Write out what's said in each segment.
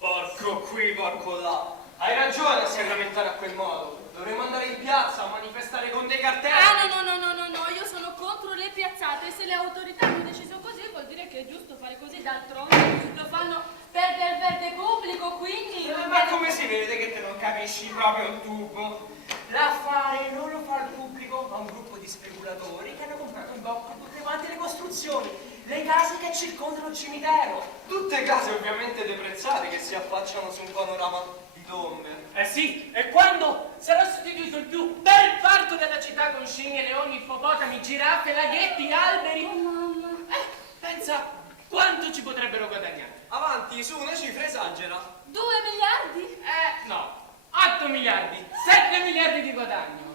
Porco qui, porco là. Hai ragione a sacramentare a quel modo. Dovremmo andare in piazza a manifestare con dei cartelli. No, io sono contro le piazzate. Se le autorità hanno deciso così, vuol dire che è giusto fare così. D'altronde lo fanno per del verde pubblico, quindi... Ma come si vede che te non capisci proprio un tubo? L'affare non lo fa il pubblico, ma un gruppo di speculatori che hanno comprato in bocca tutte quante le costruzioni, le case che circondano il cimitero. Tutte case ovviamente deprezzate che si affacciano su un panorama di tombe. Eh sì, e quando sarà sostituito il più bel parco della città con scimmie, leoni, ippopotami, giraffe, laghetti, alberi... Oh, mamma. Pensa quanto ci potrebbero guadagnare. Avanti, su, una cifra esagera. 2 miliardi? No, 8 miliardi, 7 miliardi di guadagno.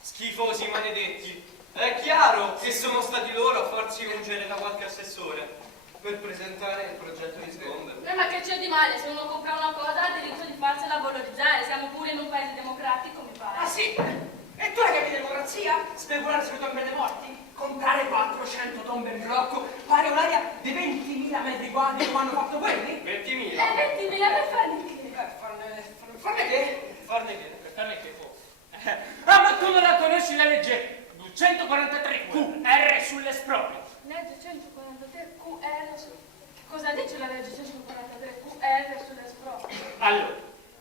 Schifosi maledetti. È chiaro che sono stati loro a farsi ungere da qualche assessore per presentare il progetto di sgombero. Ma che c'è di male? Se uno compra una cosa ha diritto di farsela valorizzare. Siamo pure in un paese democratico, mi pare. Ah sì? E tu hai capito democrazia? Speculare sulle tombe dei morti? Comprare 400 tombe in blocco? Fare un'area di 20.000 metri quadri come hanno fatto quelli? 20.000? 20.000 per farne che? Farne che? Farne che? Farne che? Ma tu non la conosci la legge 243 QR sull'esproprio? Legge 143 QR su... Cosa dice la legge 143 QR sull'esproprio? Allora,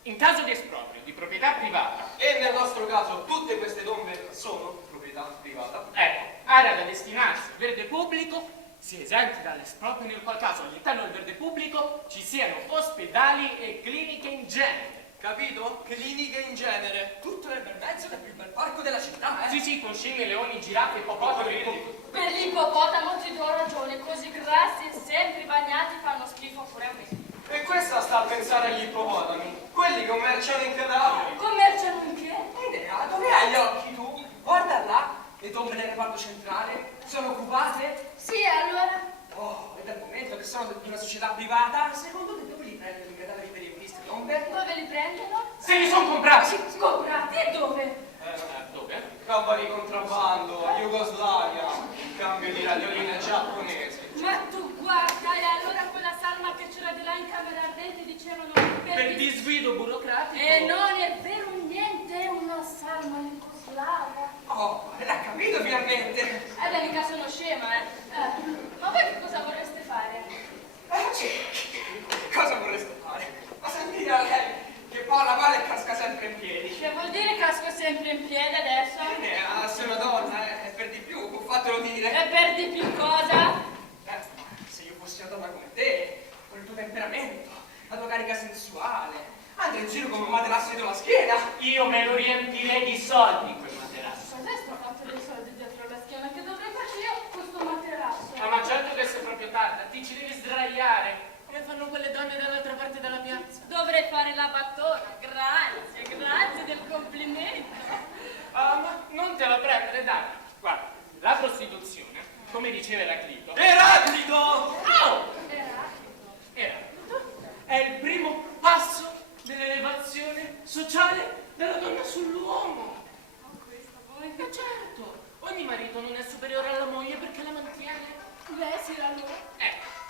in caso di esproprio di proprietà privata... E nel nostro caso tutte queste tombe sono proprietà privata? Ecco, area da destinarsi al verde pubblico, si esenti dall'esproprio, nel qual caso all'interno del verde pubblico ci siano ospedali e cliniche in genere. Capito? Cliniche in genere. Tutto nel bel mezzo del più bel parco della città, Sì, con scimmie, leoni, giraffe, ippopotami. Per l'ippopotamo ti do ragione, così grassi e sempre bagnati fanno schifo pure a me. E questa sta a pensare agli ippopotami, quelli commerciano in cadaveri. Commerciano in che? Idea, dove hai gli occhi tu? Guarda là, le tombe nel reparto centrale sono occupate. Sì, e allora? Oh, e dal momento che sono di una società privata, secondo te dove li prendono i cadaveri per i queste tombe? Dove li prendono? Se li sono comprati! Comprati e dove? Dove? Roba di contrabbando, Jugoslavia, in cambio di radioline giapponesi. Ma tu guarda, e allora quella salma che c'era di là in camera ardente dicevano Per disguido burocratico. E non è vero niente, è una salma jugoslava. Oh, l'ha capito finalmente. Beh, mica sono scema, ma voi che cosa vorreste fare? Sì, cosa vorreste fare? Ma sentite a lei che parla male e casca sempre in piedi. Che vuol dire casco sempre in piedi adesso? Se una donna è per di più, fatelo dire. E per di più cosa? Se io fossi una donna come te, con il tuo temperamento, la tua carica sensuale, andrei in giro come un materasso dietro la schiena. Io me lo riempirei di soldi quel materasso. Cos'è sto fatto dei soldi dietro la schiena? Che dovrei farci io questo materasso? Ma certo che sei proprio tarda, ti ci devi sdraiare. Come fanno quelle donne dall'altra parte della piazza? Dovrei fare la battona. Grazie del complimento. Ma non te lo prendere, dai. Guarda, la prostituzione, come diceva Eraclito... Eraclito! Oh! Eraclito è il primo passo dell'elevazione sociale della donna sull'uomo. Questo voi? Certo, ogni marito non è superiore alla moglie perché la mantiene. Lei si la loro?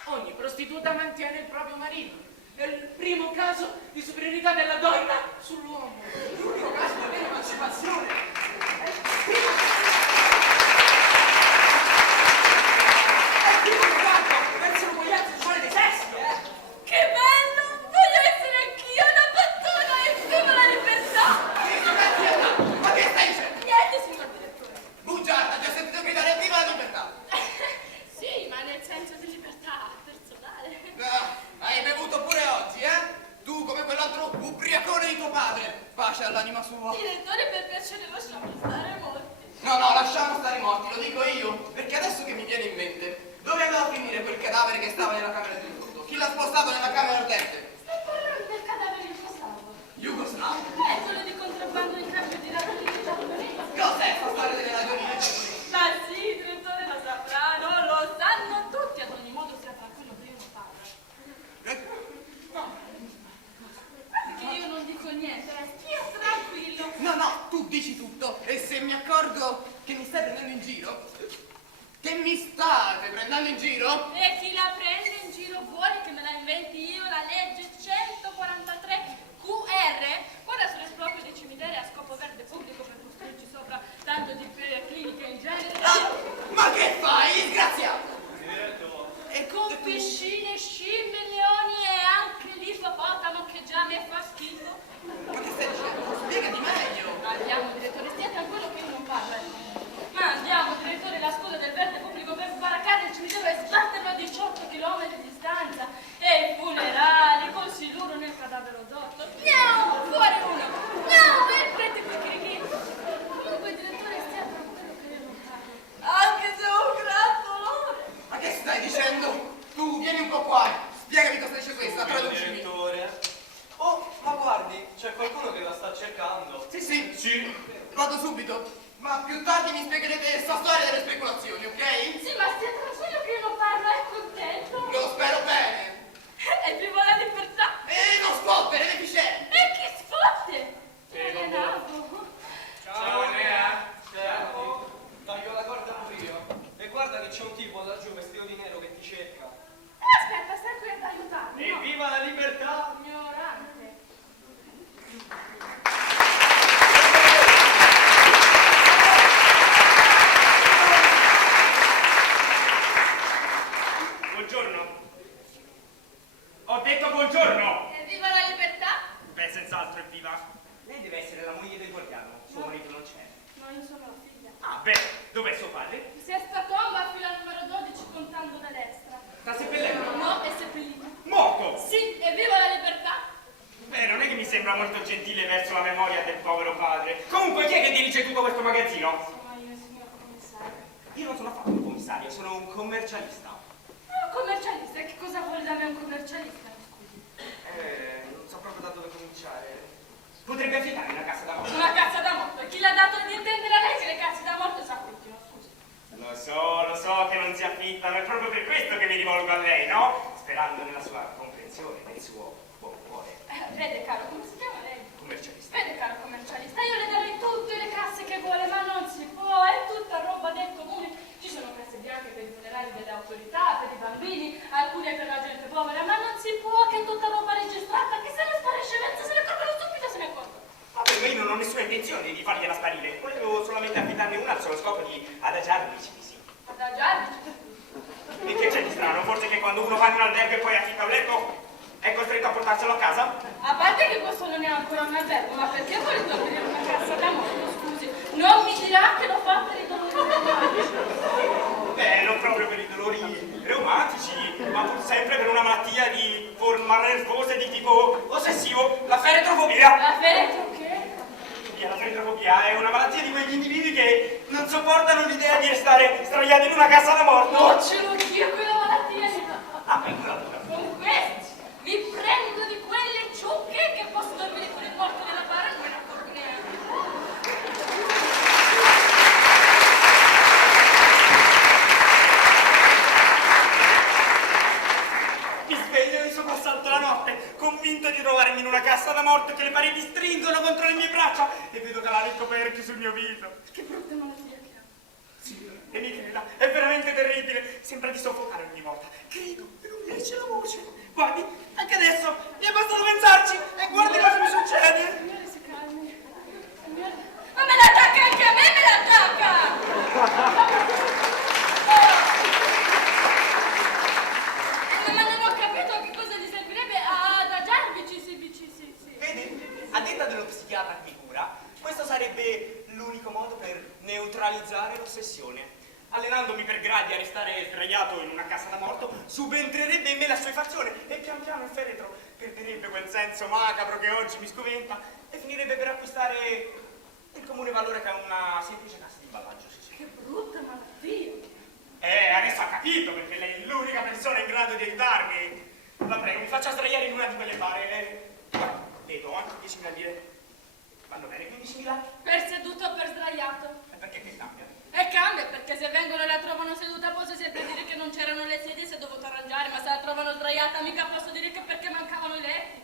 Ogni prostituta mantiene il proprio marito. È il primo caso di superiorità della donna sull'uomo. L'unico caso di vera emancipazione. È il primo riguardo verso l'uguaglianza sessuale dei sessi, Che bello! Voglio essere anch'io una battona e viva la libertà! Ma che stai dicendo? Niente, signor direttore. Bugiarda, ti ho sentito gridare viva la libertà! Sì, ma nel senso di libertà personale. Hai bevuto pure oggi, Tu come quell'altro ubriacone di tuo padre. Pace all'anima sua. Direttore, per piacere lasciamo stare morti. No, lasciamo stare morti, lo dico io. Perché adesso che mi viene in mente, dove andava a finire quel cadavere che stava nella camera di fondo? Chi l'ha spostato nella camera ardente? Stai parlando del cadavere jugoslavo? Jugoslavo. Quello di contrabbando in cambio di radioline giapponesi. Cos'è sta storia delle radioline? Ma sì, direttore, lo sapranno, lo sanno tutti. Ad ogni modo sia tranquillo che io lo parlo. No. Che io non dico niente, stia tranquillo. No, tu dici tutto. E se mi accorgo che mi stai prendendo in giro? Che mi state prendendo in giro? E chi la prende in giro vuole che me la inventi io la legge 143 QR Sì, sì. Sì. Vado subito. Ma più tardi mi spiegherete questa storia delle speculazioni, ok? Sì, ma stia tranquillo che io non parlo, è contento. Lo spero bene. E vivo la libertà. E non sfottere, deficiente. E chi sfotte? Sì, Non è vabbè. nato. Ciao, Nea. Ciao. Taglio la corda pure io. E guarda che c'è un tipo laggiù vestito di nero che ti cerca. Aspetta, stai qui ad aiutarmi. No. Evviva la libertà! Ignorante. Buongiorno. Ho detto buongiorno. E viva la libertà? Beh, senz'altro evviva. Lei deve essere la moglie del guardiano. Suo marito non c'è. No, io sono la figlia. Ah, beh, dov'è suo padre? Si è tomba fino al numero 12 contando da destra. Sta seppellendo. No, è seppellito. Morto. Sì, e viva la libertà? Beh, non è che mi sembra molto gentile verso la memoria del povero padre. Comunque, chi è che dirige tutto questo magazzino? Sono io, signor commissario. Io non sono affatto un commissario, sono un commercialista. Un commercialista, che cosa vuole da me un commercialista? Scusi. Non so proprio da dove cominciare. Potrebbe affittare una casa da morto. Una cassa da morto. E chi l'ha dato di intendere a lei che le casse da morto si affittino? Scusi. Lo so che non si affittano, è proprio per questo che mi rivolgo a lei, no? Sperando nella sua comprensione, nel suo buon cuore. Vede, caro, come si chiama lei? Commercialista. Vede, caro commercialista, io le darei tutte le casse che vuole, ma non si può, è tutta roba del comune. Ci sono casse bianche per i funerali delle autorità, per i bambini, alcune per la gente povera, ma non si può, che è tutta roba registrata, che se ne sparisce mezza, se ne accorgono subito, se ne accorgono. Vabbè, ma io non ho nessuna intenzione di fargliela sparire. Volevo solamente affittarne una al solo scopo di adagiarmi, sì. Adagiarmi. E che c'è di strano? Forse che quando uno va in un albergo e poi affitta un letto è costretto a portarselo a casa? A parte che questo non è ancora un albergo, ma perché volete aprire una cassa da morto, scusi? Non mi dirà che lo fa per i dolori reumatici. Beh, non proprio per i dolori reumatici, ma pur sempre per una malattia di forma nervosa di tipo ossessivo, la feretrofobia. La feretro che? La feretrofobia è una malattia di quegli individui che non sopportano l'idea di restare sdraiati in una casa da morto. Non ce l'ho io quella malattia lì. Ah, beh, allora. Con questi mi prendo di quelle ciucche che posso dormire con il morto nella bara e non me ne accorgo neanche. Mi sveglio di soprassalto la notte, convinto di trovarmi in una cassa da morto che le pareti stringono contro le mie braccia e vedo calare i coperchi sul mio viso. Che brutta malattia che ha. Sì, e mi creda, è veramente terribile. Sembra di soffocare ogni volta. Credo e non mi esce la voce. Guardi, anche adesso mi è bastato pensarci e guardi cosa mi succede. Signore, si calmi. Signore. Ma me l'attacca anche a me, me l'attacca! Ma non ho capito che cosa gli servirebbe ad adagiarvi, sì. Vede, a detta dello psichiatra che mi cura, questo sarebbe l'unico modo per neutralizzare l'ossessione. Allenandomi per gradi a restare sdraiato in una cassa da morto, subentrerebbe in me la assuefazione e pian piano il feretro perderebbe quel senso macabro che oggi mi scoventa e finirebbe per acquistare il comune valore che è una semplice cassa di imballaggio. Sì. Che brutta malattia. Adesso ha capito perché lei è l'unica persona in grado di aiutarmi. La prego, mi faccia sdraiare in una di quelle bare. Le do anche 10.000 lire. Vanno bene 15.000? Per seduto o per sdraiato? E perché che cambia? E cambia, perché se vengono e la trovano seduta posso sempre dire che non c'erano le sedie, si è dovuto arrangiare, ma se la trovano sdraiata mica posso dire che perché mancavano i letti.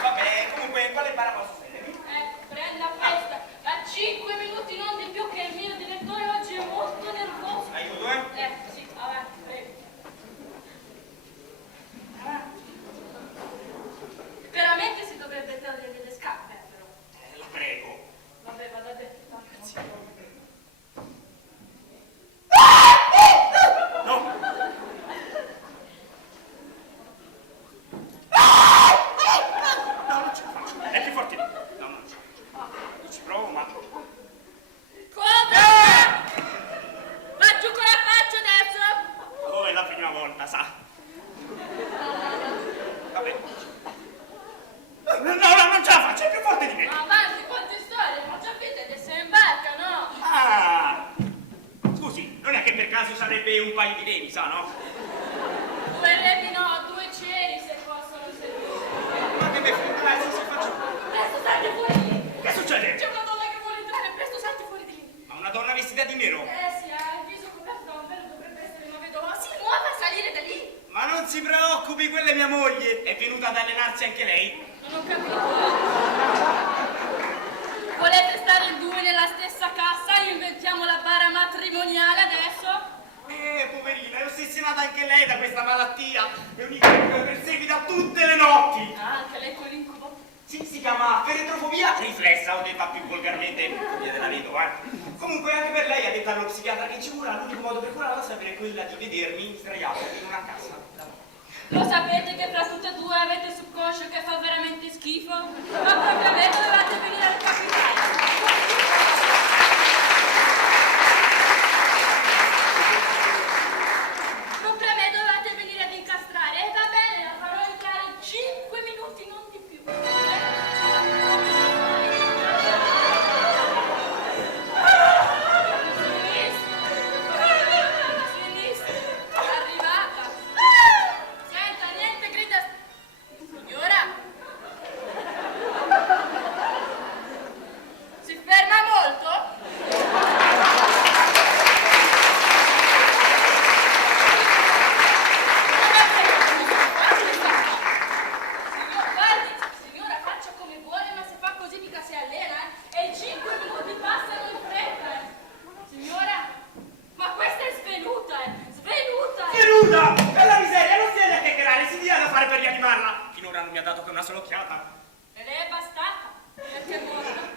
Vabbè, comunque, quale bara posso sedermi? Prenda questa. Da 5 minuti, non di più, che il mio direttore oggi è molto nervoso. Aiuto, Sì, avanti, prego. Avanti. Per ad allenarsi anche lei? Non ho capito. Volete stare in due nella stessa cassa? Inventiamo la bara matrimoniale adesso? Poverina, è ossessionata anche lei da questa malattia. È un incubo che perseguita tutte le notti. Ah, anche lei con l'incubo? Sì, si chiama feretrofobia riflessa, o detta più volgarmente, fobia della vedova. Comunque anche per lei, ha detto allo psichiatra che ci cura, l'unico modo per curarla sarebbe quella di vedermi sdraiato in una cassa da morto. Lo sapete che fra tutte e due avete subconscio che fa veramente schifo? Ma propriamente dovete venire al capitale. Proprio a me dovete venire ad incastrare. E va bene, la farò entrare in 5 minuti, non di più. Sinistra, è arrivata. Senta, niente, grida. Signora? Si ferma molto? Guardi, signora, faccia come vuole, ma se fa così mica si allena, e i 5 minuti passano in fretta. Signora, ma questa è svenuta, svenuta. Venuta! Bella miseria, non stia a chiacchierare, si dia da fare per rianimarla. Finora non mi ha dato che una sola occhiata. E lei è bastata, perché è morta.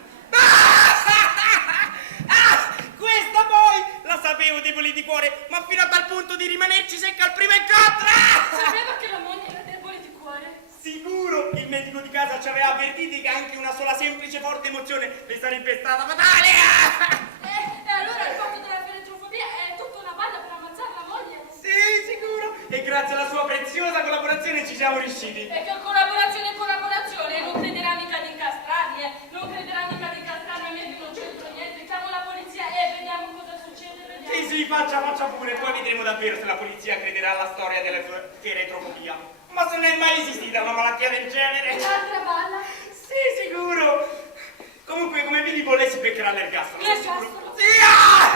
Questa poi la sapevo debole di cuore, ma fino a tal punto di rimanerci secca al primo incontro. Sapeva che la moglie era debole di cuore? Sicuro, il medico di casa ci aveva avvertiti che anche una sola semplice forte emozione le sarebbe stata fatale. E allora il fatto della feretrofobia è tutta una balla per ammazzare la moglie? Sì, sicuro. E grazie alla sua preziosa collaborazione ci siamo riusciti. E che collaborazione è collaborazione, non crederà mica di incastrarmi, non crederà mica di incastrarmi, a me che non c'entro niente, chiamo la polizia e vediamo cosa succede, vediamo. Sì, faccia pure, poi vedremo davvero se la polizia crederà alla storia della feretrofobia. Ma se non è mai esistita una malattia del genere. Un'altra balla? Sì, sicuro. Comunque, come vedi, lei si beccherà l'ergastolo. L'ergastolo? Sì,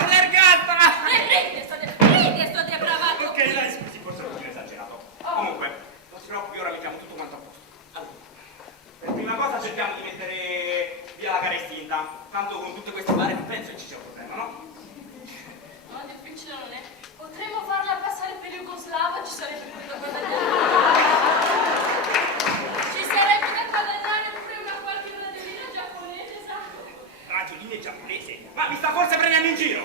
l'ergastolo! Ride, sto depravato. Ok, dai, scusi, forse ho un po' esagerato. Comunque, non si preoccupi, ora mettiamo tutto quanto a posto. Allora, per prima cosa cerchiamo di mettere via la gara estinta. Tanto con tutte queste bare non penso che ci sia un problema, no? No, difficile non è. Potremmo farla passare per Jugoslava, ci sarebbe più da guadagnare. Ci sarebbe da guadagnare pure una qualche radellina giapponese, sa? Radioline giapponese? Ma mi sta forse prendendo in giro?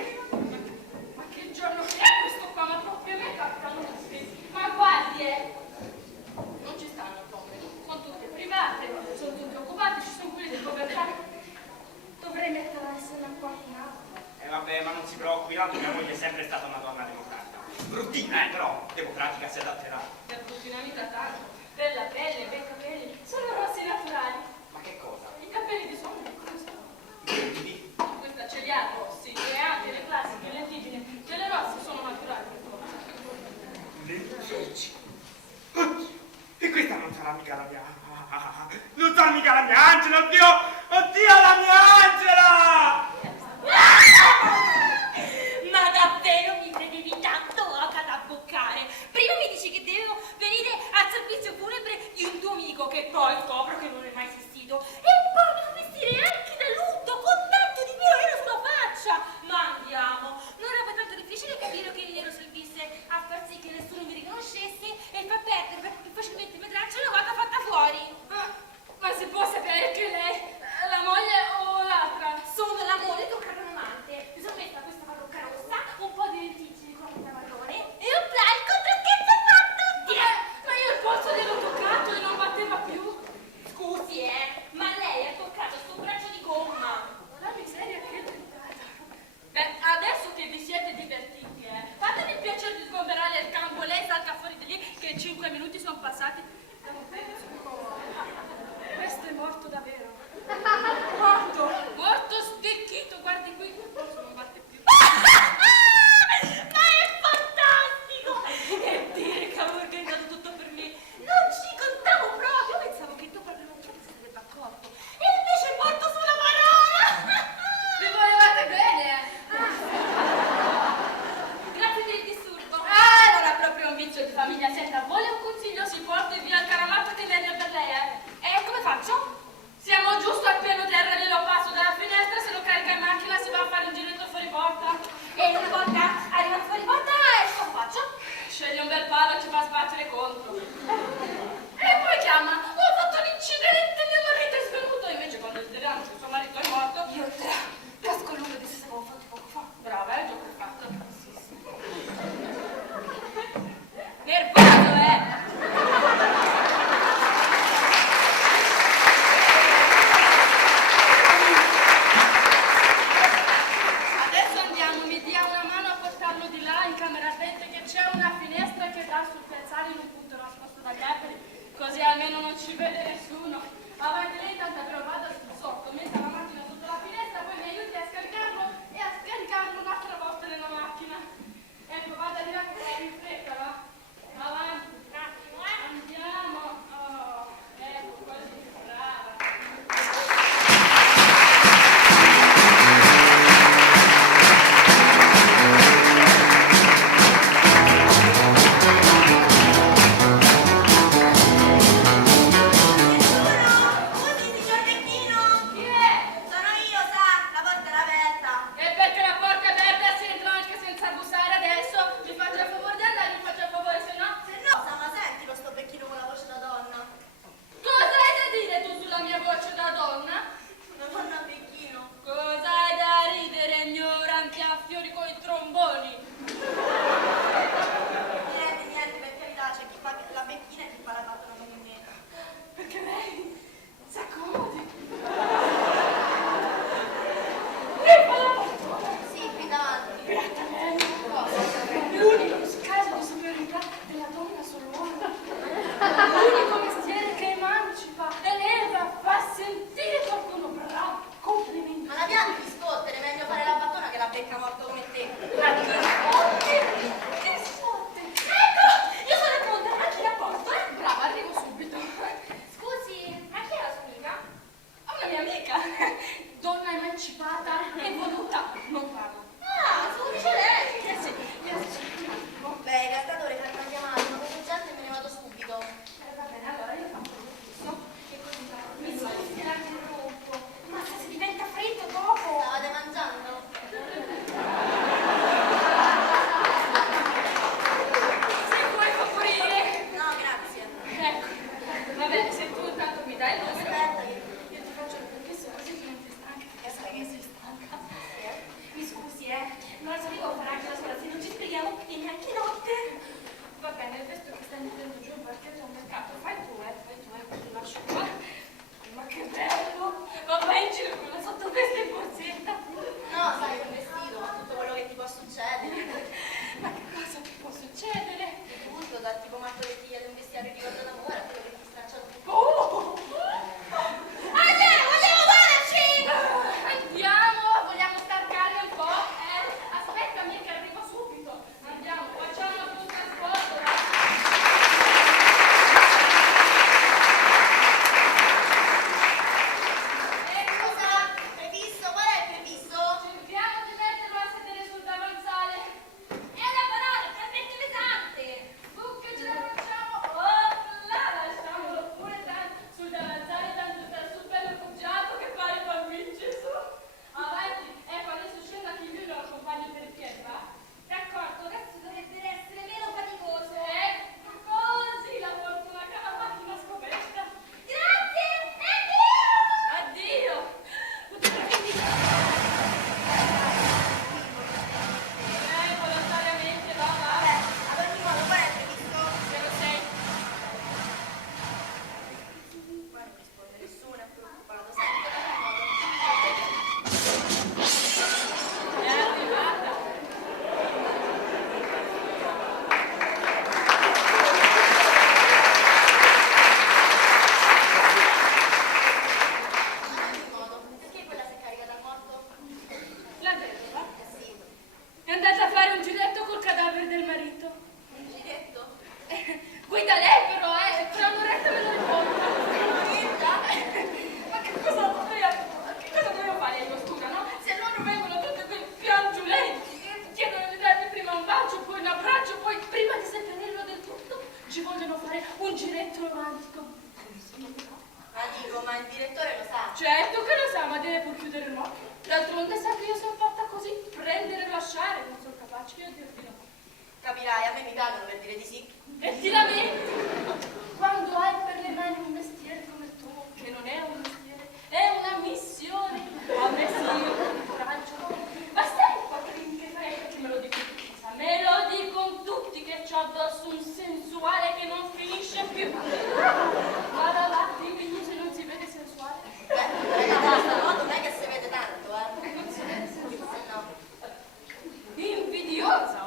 Ma che giorno che è questo qua? Ma proprio a me capitano questi. Ma guardi, non ci stanno poveri, sono tutte private, sono tutti occupati, ci sono quelli di povertà. Dovrei mettere a essere un po' in alto. Vabbè, ma non si preoccupi, tanto mia moglie è sempre stata una donna democratica. Bruttina, però democratica si adatterà. Per bruttina mica tanto. Bella pelle, bei capelli, sono rossi naturali. Ma che cosa? I capelli di suo amico, come sono? Vedi? Questa ce li ha rossi, e anche le classiche, le tigine, quelle rosse sono naturali. Oddio, e questa non sarà mica la mia... Non sarà mica la mia Angela, oddio! Oddio, la mia Angela! Ma davvero mi credevi tanto oca da boccare? Prima mi dici che devo venire al servizio funebre di un tuo amico, che poi scopro che non è mai esistito, e poi devo vestire anche da lutto con tanto di nero sulla faccia. Ma andiamo, non era tanto difficile capire che il nero servisse a far sì che nessuno mi riconoscesse e fa perdere più facilmente il medraccio una volta fatta fuori. Ma si può sapere che lei è la moglie o l'altra? Sono la moglie di un caro amante. Mi sono messa questa parrucca rossa, un po' di lenticchie con un marrone e un tralco tra scherzo fatto. Ma io il polso gliel'ho toccato e non batteva più. non ci vede nessuno. Avanti lei tanta però vada sul sotto, metta la macchina sotto la finestra, poi mi aiuti a scaricarlo e a scaricarlo un'altra volta nella macchina. Ecco, vada di là in fretta, va? Avanti, un attimo, andiamo. Oh, ecco, così, brava. E perché la porta è aperta si entra anche senza bussare adesso? Mi faccio il favore di andare, mi faccio il favore, se no... Cosa hai da dire tu sulla mia voce da donna? Cosa hai da ridere, ignoranti a fiori coi tromboni? Perché lei si accomodi. Lei fa la fortuna. Beata lei. L'unico caso di superiorità della donna sull'uomo. L'unico mestiere che emancipa, eleva, fa sentire qualcuno bravo. Complimenti. Ma la pianta di scottere, meglio fare la battona che la becca morto come te. Ma che sfotte! Che sfotte! Ecco, io sono pronta, anche da posto, eh? Brava, arrivo subito. Scusi, ma chi è la sua amica? Una mia amica, donna emancipata e voluta, non parla. Ah, se lo dice lei. Sì, Beh, in realtà dovrei fare una chiamata, ma come gente me ne vado subito. va bene, allora io faccio questo e così Mi faccio. scusi, la interrompo. Ma se diventa freddo dopo? Stavate mangiando? Se vuoi favorire. No, grazie. Ecco, va bene, se tu intanto mi dai il numero. Aspetta che... Io ti faccio perché se così tu non ti stanca. Che sai che sei stanca. Sì, Mi scusi, non sapevo fare anche la scuola, se non ci spieghiamo e neanche notte. Va bene, il resto che stai mettendo giù in parcheggio al mercato, fai tu, ti lascio qua. Ma che bello! Ma vai in giro con la sottoveste in borsetta. No, sai, un vestito, ma tutto quello che ti può succedere. Ma che cosa ti può succedere? Tutto, dal tipo matto lettiglia di un vestiario di ricordo d'amore a quello che ti straccia tutto. Oh! Vogliamo farci! Andiamo, vogliamo star calmi un po'? Aspettami che arrivo subito. Andiamo, facciamo un trasporto. Scusa, previsto? Qual è il previsto? Cerchiamo di metterlo a sedere sul davanzale. È una parola talmente pesante! Su che ce la facciamo? Oh, là, lasciamolo pure sul davanzale, tanto sta sul bello poggiato che pare bambino Gesù. Avanti, ecco adesso scendo a chi più lo accompagno per il piede, va? D'accordo, adesso dovrebbe essere meno faticoso. Ecco così la fortuna che la macchina scoperta. Grazie! Addio! Volontariamente va, va. Ad ogni modo, qual è il previsto? 06. Poi non risponde nessuno, è preoccupato. Senti, ad ogni modo. È arrivata. Ad ogni modo, perché quella si è caricata al morto? La vedova Sì, è andata a fare un giretto col cadavere del marito. un giretto. Guida lei però, tra un'oretta me lo riporto. Ma che cosa dovevo fare in costura, no? Se loro vengono tutti qui piangulenti, chiedono di darmi prima un bacio, poi un abbraccio, poi prima di seppellirlo del tutto, ci vogliono fare un giretto romantico. Ma dico, ma il direttore lo sa. Certo che lo sa, ma deve pur chiudere un occhio. D'altronde sa che io sono fatta così, prendere e lasciare, non sono capace io di dirti no. Capirai, a me mi pagano per dire di sì. E ti lamenti quando hai per le mani un mestiere come il tuo, che non è un mestiere, è una missione. A me sì, un coraggio. Ma sai un po' che frega che me lo dicono tutti? Me lo dicono tutti che c'ho addosso un sensuale che non finisce più. Vada là, dimmi se non si vede sensuale. Ragazzi, stavolta non è che si vede tanto, Non si vede sensuale. No. Invidiosa,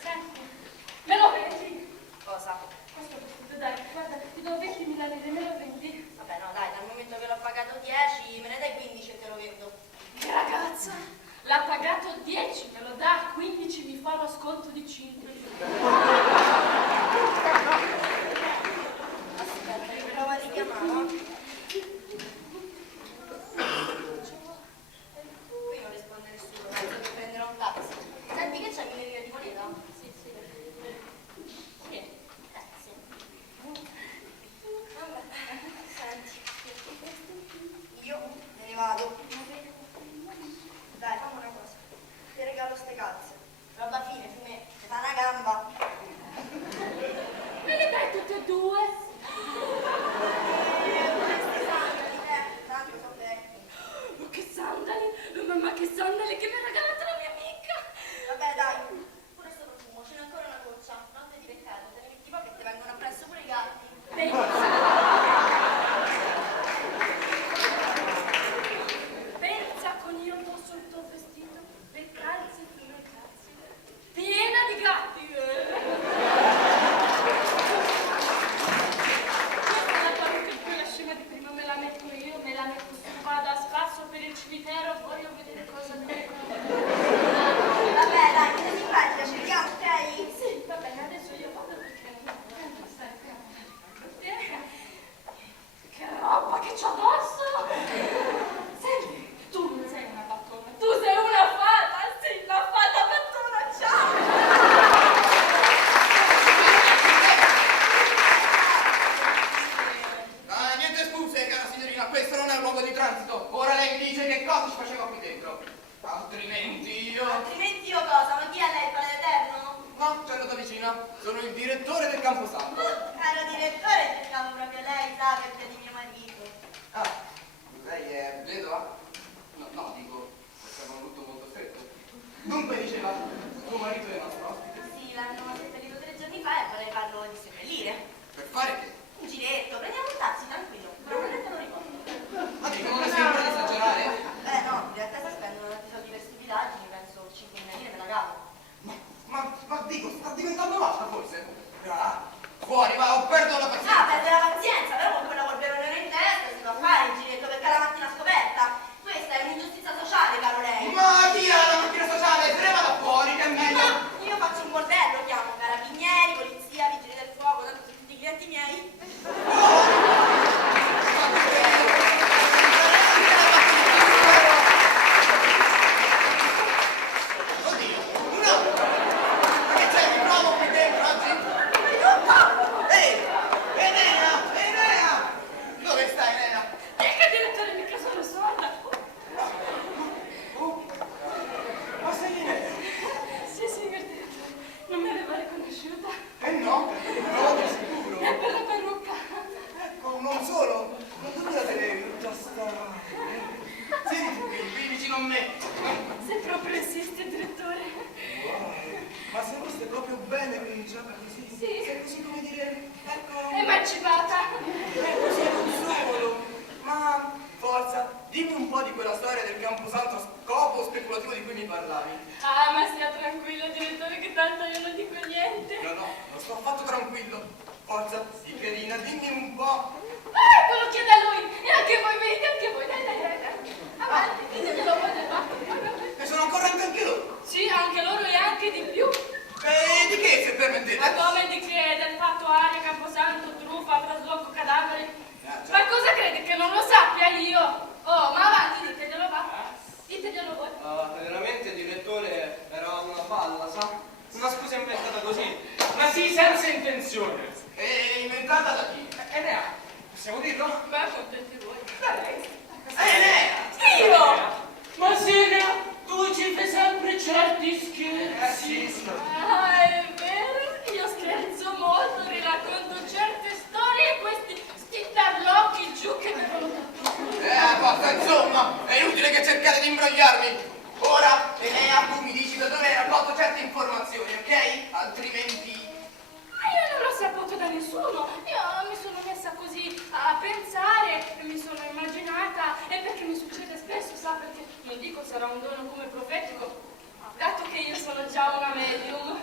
Senti, me lo vedi? Cosa? Questo 10 me lo dà, 15 mi fa lo sconto di 5. Aspetta, riprova a richiamare. Qui non risponde nessuno, penso che prenderò un taxi. Senti che c'è 1000 lire di moneta? Sì, sì. Sì, grazie. Vabbè, senti. Io me ne vado. Dai, fammi una cosa. Ti regalo ste calze. Roba fine, fine, ti fa una gamba. Me le dai tutte e due? Questi sandali, tanto sono vecchi. Oh, che sandali! Oh, mamma, che sandali che mi ha regalato la mia amica! Vabbè, dai, pure sto profumo, ce n'è ancora una goccia. Notte di peccato, te ne metti qua che ti vengono appresso pure i gatti. Pensa con io indosso il tuo vestito, le calze fino ai cazzi, piena di gatti. Questa è la parrucca in cui la scema di prima me la metto io, me la metto su, vado a spasso per il cimitero, voglio vedere cosa mi Vabbè, dai, che ti fai? Ci vediamo, ok? Sì, va bene, adesso io vado perché non stai che roba che c'ho addosso! Senti, tu non sei una pattona, tu sei una fata, sì, la fata pattona, ciao! Ah, niente scuse, cara signorina, questo non è un luogo di transito. Ora lei mi dice che cosa ci faceva qui dentro. Altrimenti io... Altrimenti io cosa? Ma chi è lei, quale eterno? No, c'è andata vicina. Sono il direttore del Camposanto. Caro direttore, cercavo proprio lei, sa, perché è di mio marito. Ah, lei è vedova? No, dico, siamo un lutto molto stretto. Dunque diceva, tuo marito è nostro ospite. Sì, l'hanno seppellito 3 giorni fa e vorrei farlo di seppellire. Per fare che? Un giretto, prendiamo un taxi, tranquillo. Però non te lo ricordo. Amico, non mi sembra di esagerare? No, in realtà si spendono tanti soldi per stupidaggini, penso 5.000 lire me la cavo. Ma dico, sta diventando matta forse? Ah, fuori, va, ho perso la pazienza. Ah, perde la pazienza, però con quella col verone in testa si fa fare il giretto perché è la mattina scoperta. Questa è un'ingiustizia sociale, caro lei. Ma chi ha la macchina sociale? Se ne va da fuori, che è meglio. Ma io faccio un bordello, chiamo carabinieri, polizia, vigili del fuoco, tanto sono tutti clienti miei. Oddio, no! Ma che c'è? Mi provo qui dentro oggi? Ehi! Enea! Dove stai, Enea? Che direttore, mica sono sorda! Ma sei Enea? Sì, signor direttore, non mi aveva riconosciuta. No, no, di sicuro. È per la parrucca. Ecco, non solo. Ma dove la tenevi tutta sta... Senti qui vicino a me. Se proprio insiste, direttore. Wow. Ma se non stai proprio bene cominciata così? Sì. Sei così come dire, ecco... Emancipata. Così non solo. Ma, forza, dimmi un po' di quella storia del Camposanto a scopo speculativo di cui mi parlavi. Ah, ma sia tranquillo, direttore, che tanto io non dico niente. No, non sto affatto tranquillo. Forza, Sicherina, dimmi un po'. Eccolo, chiede a lui. E anche voi, venite anche voi. Dai. Avanti, diteglielo voi del fatto. E sono ancora anche loro. Sì, anche loro e anche di più. E di che, se permettete? Ma come di che? Del fatto aria, camposanto, truffa, trasloco, cadaveri. Ma cosa credi che non lo sappia io? Oh, ma avanti, diteglielo va. Diteglielo voi. Veramente, direttore, era una balla, sa? Una scusa inventata così. Ma sì, senza intenzione. E inventata da chi? Enea, possiamo dirlo? Beh, contenti voi. Enea! Io! Ma Sena, tu ci fai sempre certi scherzi. Ah, è vero? Io scherzo molto, racconto certe storie e questi sti tarlocchi giù che devono Basta, insomma, è inutile che cercate di imbrogliarmi. Ora, Enea, tu mi dici da dove hai raccolto certe informazioni, ok? Altrimenti... Ma io non l'ho saputo da nessuno. Io mi sono messa così a pensare, mi sono immaginata, e perché mi succede spesso, sa, perché non dico sarà un dono come profetico, dato che io sono già una medium.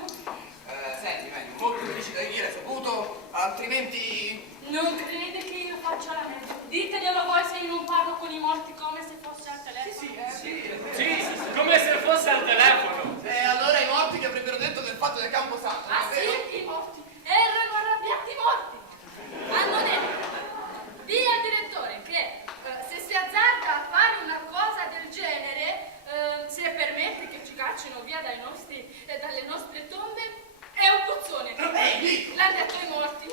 Senti, meglio, molto difficile da dire, saputo, altrimenti... Non crede che io faccia la medium? Diteglielo voi se io non parlo con i morti come se fosse al telefono. Sì. come se fosse al telefono. E allora i morti che avrebbero detto del fatto del Camposanto, Ah non è vero? sì, i morti. Erano arrabbiati i morti. Hanno detto, via al direttore, che se si azzarda a fare una cosa del genere, se permette che ci cacciano via dalle nostre tombe, è un puzzone. Dico! L'hanno detto i morti.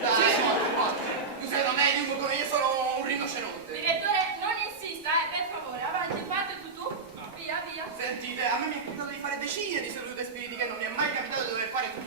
Dai, morti. Tu sei una medium come io sono un rinoceronte. Direttore, non insista, per favore, avanti, fate tu. Via, via. Sentite, a me mi è capitato di fare decine di sedute spiritiche, non mi è mai capitato di dover fare tu.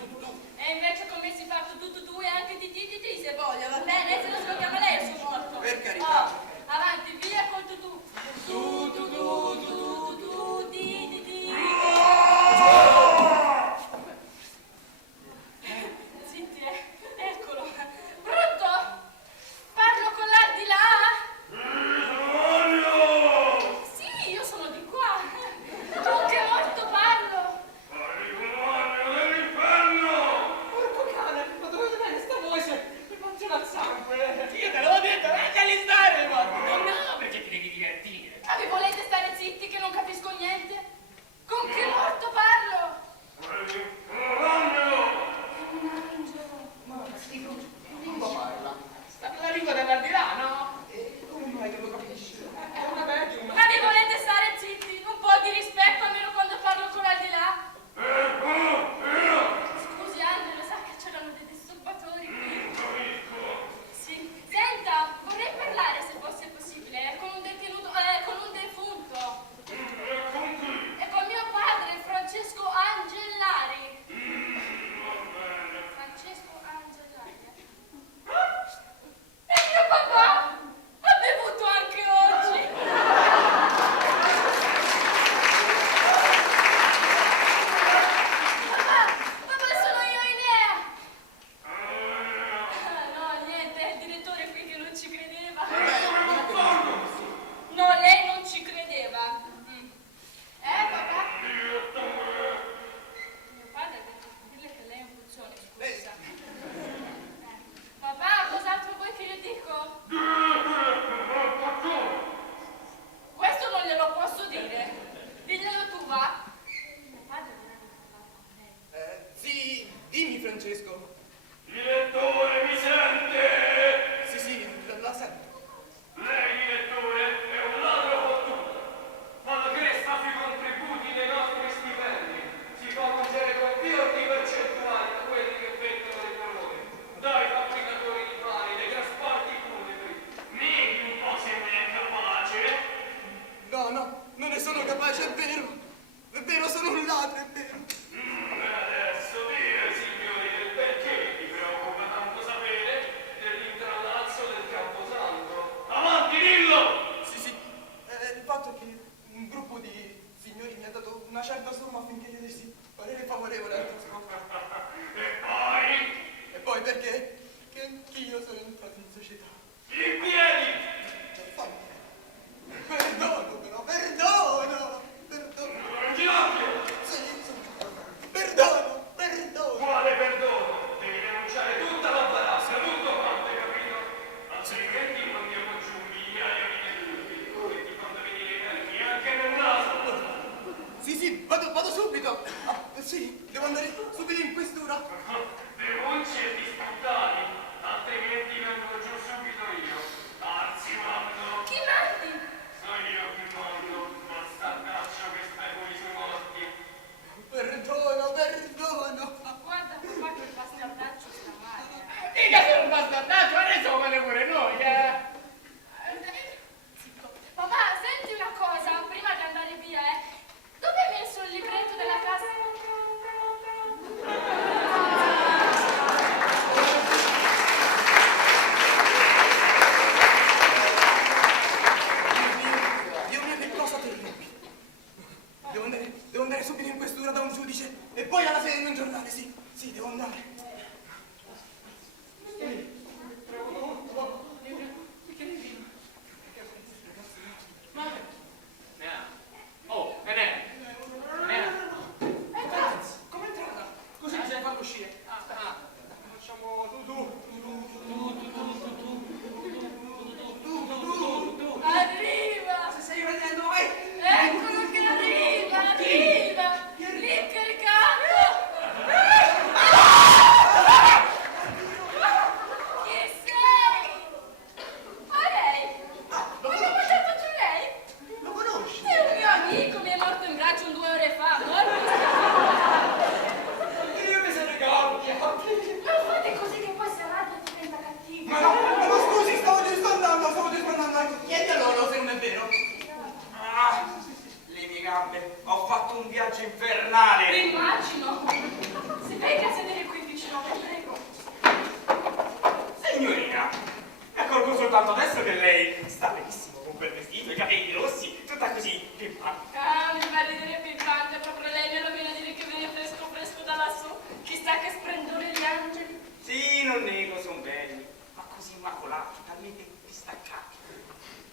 Noto soltanto adesso che lei sta benissimo con quel vestito, i capelli rossi, tutta così pimpante. Ah, mi fa ridere pimpante, proprio lei me lo viene a dire che viene fresco fresco da lassù. Chissà che splendore gli angeli. Sì, non nego, sono belli, ma così immacolati, talmente distaccati.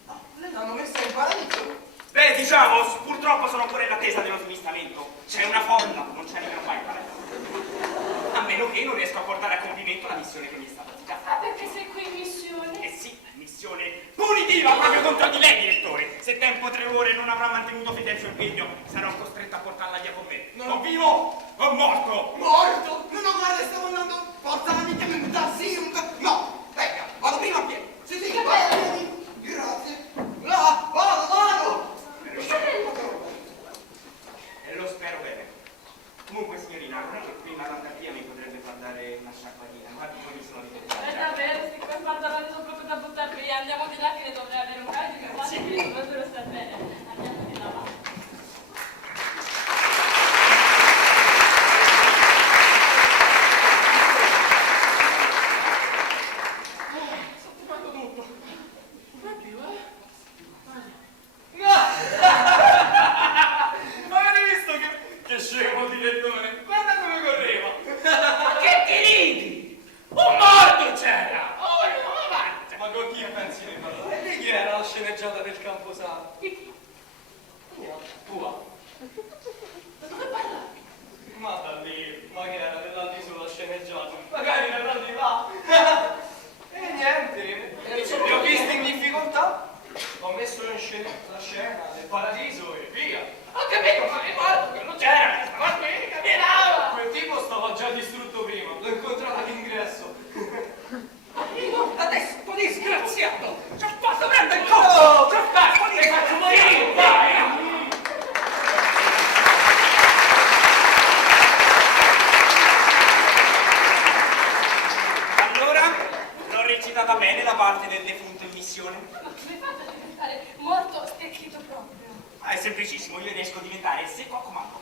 No, le l'hanno messa in paradiso? Beh, diciamo, purtroppo sono ancora in attesa dello smistamento. C'è una folla, non c'è nemmeno mai in paradiso. A meno che non riesco a portare a compimento la missione che mi è stata affidata. Ah, perché sei qui in missione? Eh sì, missione punitiva proprio contro di lei, direttore. Se tempo 3 ore non avrà mantenuto fedele al suo impegno, sarò costretto a portarla via con me. No. O vivo o morto. Morto? No, guarda, stavo andando. Portala mica in un tassì, no, venga, vado prima a piedi. Sì, vado, grazie. No, vado. E lo spero bene. Comunque, signorina, non è che prima l'andaria mi potrebbe far dare una sciacquatina. Infatti, poi mi sono È ricordato. davvero, sti qua pantaloni sono proprio da buttare via. Andiamo di là che ne dovrei avere un paio di cavalli che dovrebbero star bene. Andiamo di là, va. Avete visto che scemo direttore? Guarda come correva! Ma che ti ridi? Un morto c'era! Oh, andiamo avanti! Ma con chi pensi di parlare? E lì chi era la sceneggiata del Camposanto? Tua. Dove parlavi? Ma da lì, ma che era dell'aldisolo sceneggiata? Magari verrà di là. E niente, li ho visti in difficoltà. Ho messo in scena la scena del paradiso e via. Ho capito, ma è morto che non c'era! Stava qui, camminava! Quel tipo stava già distrutto prima, l'ho incontrato all'ingresso. Arrivo adesso, tu disgraziato! Ci ho fatto prendere il colpo! Ci ho fatto, ti faccio morire! Vai! Allora, l'ho recitata bene la parte del defunto in missione. Ma come fate a diventare morto stecchito proprio? Ma è semplicissimo, io riesco a diventare secco a comando.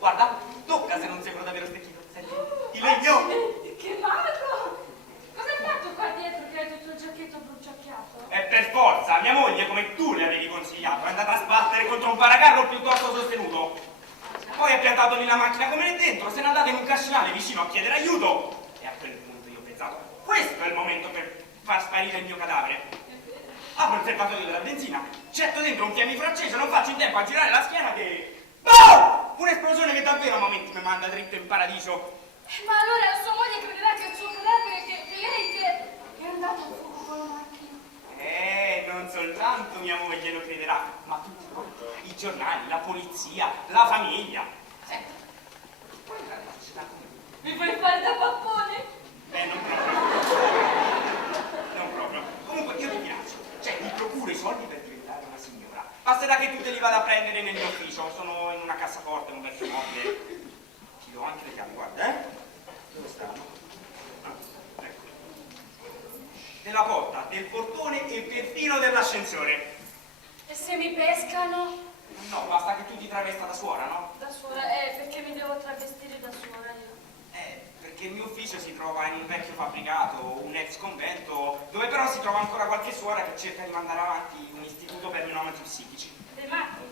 Guarda, tocca se non sembro davvero stecchito. Senti, ti legno. Accidenti, che mago! Cosa hai fatto qua dietro che hai tutto il giacchetto bruciacchiato? E per forza, mia moglie, come tu le avevi consigliato, è andata a sbattere contro un paracarro piuttosto sostenuto. Poi ha piantato lì la macchina come lì dentro, se n'è andata in un cascinale vicino a chiedere aiuto. E a quel punto io ho pensato, questo è il momento per far sparire il mio cadavere. Apro il serbatoio della benzina, getto dentro un fiammifero acceso, non faccio in tempo a girare la schiena che... BOOM! Un'esplosione che davvero a momenti mi manda dritto in paradiso. Ma allora sua moglie crederà che il suo cadavere, che lei che è andato a fuoco con la macchina. Non soltanto mia moglie lo crederà, ma tutti quanti. I giornali, la polizia, la famiglia. Senti, puoi entrare in società come me? Mi vuoi fare da pappone? Non proprio. Non proprio. Comunque io ti finanzio. Cioè, mi procuro i soldi per diventare una signora. Basterà che tu te li vada a prendere nel mio ufficio. Sono in una cassaforte, un vecchio mobile. Ti do anche le chiavi, guarda, Dove stanno? Ecco. Della porta, del portone e perfino dell'ascensore. E se mi pescano? No, basta che tu ti travesta da suora, no? Da suora, perché mi devo travestire da suora io? Perché il mio ufficio si trova in un vecchio fabbricato, un ex convento, dove però si trova ancora qualche suora che cerca di mandare avanti un istituto per minomati psichici. Dei matti?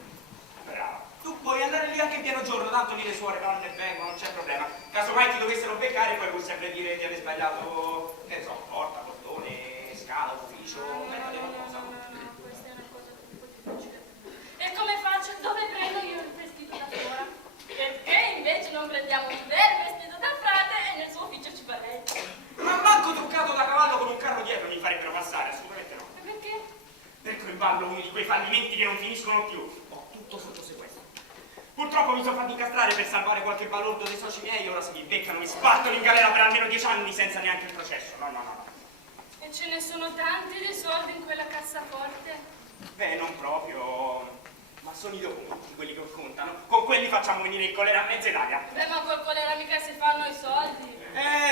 Brava. Tu puoi andare lì anche in pieno giorno, tanto lì le suore donne vengono, non c'è problema. Casomai ti dovessero beccare, poi puoi sempre dire di aver sbagliato, che ne so, porta, portone, scala, ufficio, mettete qualcosa. Questa è una cosa troppo difficile. E come faccio? Dove prendo io il vestito da suora? Perché invece non prendiamo un bel vestito da frate e nel suo ufficio ci va lei? Ma manco truccato da cavallo con un carro dietro mi farebbero passare, assolutamente no. E perché? Perché il ballo è uno di quei fallimenti che non finiscono più. Ho tutto sotto sequestro. Purtroppo mi sono fatto incastrare per salvare qualche balordo dei soci miei e ora se mi beccano mi sbattono in galera per almeno 10 anni senza neanche il processo. No. E ce ne sono tanti di soldi in quella cassaforte? Beh, non proprio. Ma sono i documenti quelli che contano. Con quelli facciamo venire il colera a mezza Italia. Beh, ma col colera mica si fanno i soldi.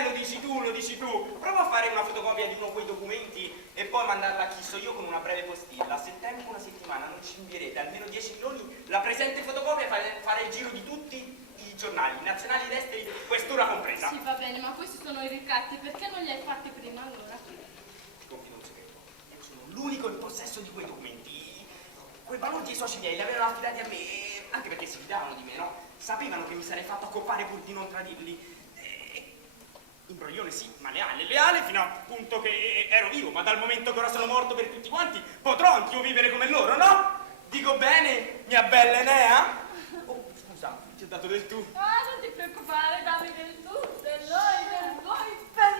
Lo dici tu. Prova a fare una fotocopia di uno di quei documenti e poi mandarla a chi so io con una breve postilla. Se tempo una settimana non ci invierete almeno 10 milioni, la presente fotocopia farà il giro di tutti i giornali, nazionali ed esteri, quest'ora compresa. Sì, va bene, ma questi sono i ricatti, perché non li hai fatti prima allora? Ti confido un segreto. i soci miei li avevano affidati a me, anche perché si fidavano di me, no? Sapevano che mi sarei fatto accoppare pur di non tradirli. Imbroglione sì, ma leale fino a punto che ero vivo, ma dal momento che ora sono morto per tutti quanti, potrò anch'io vivere come loro, no? Dico bene, mia bella Enea? Oh, scusa, ti ho dato del tu. Ah, non ti preoccupare, dammi del tu, del voi, per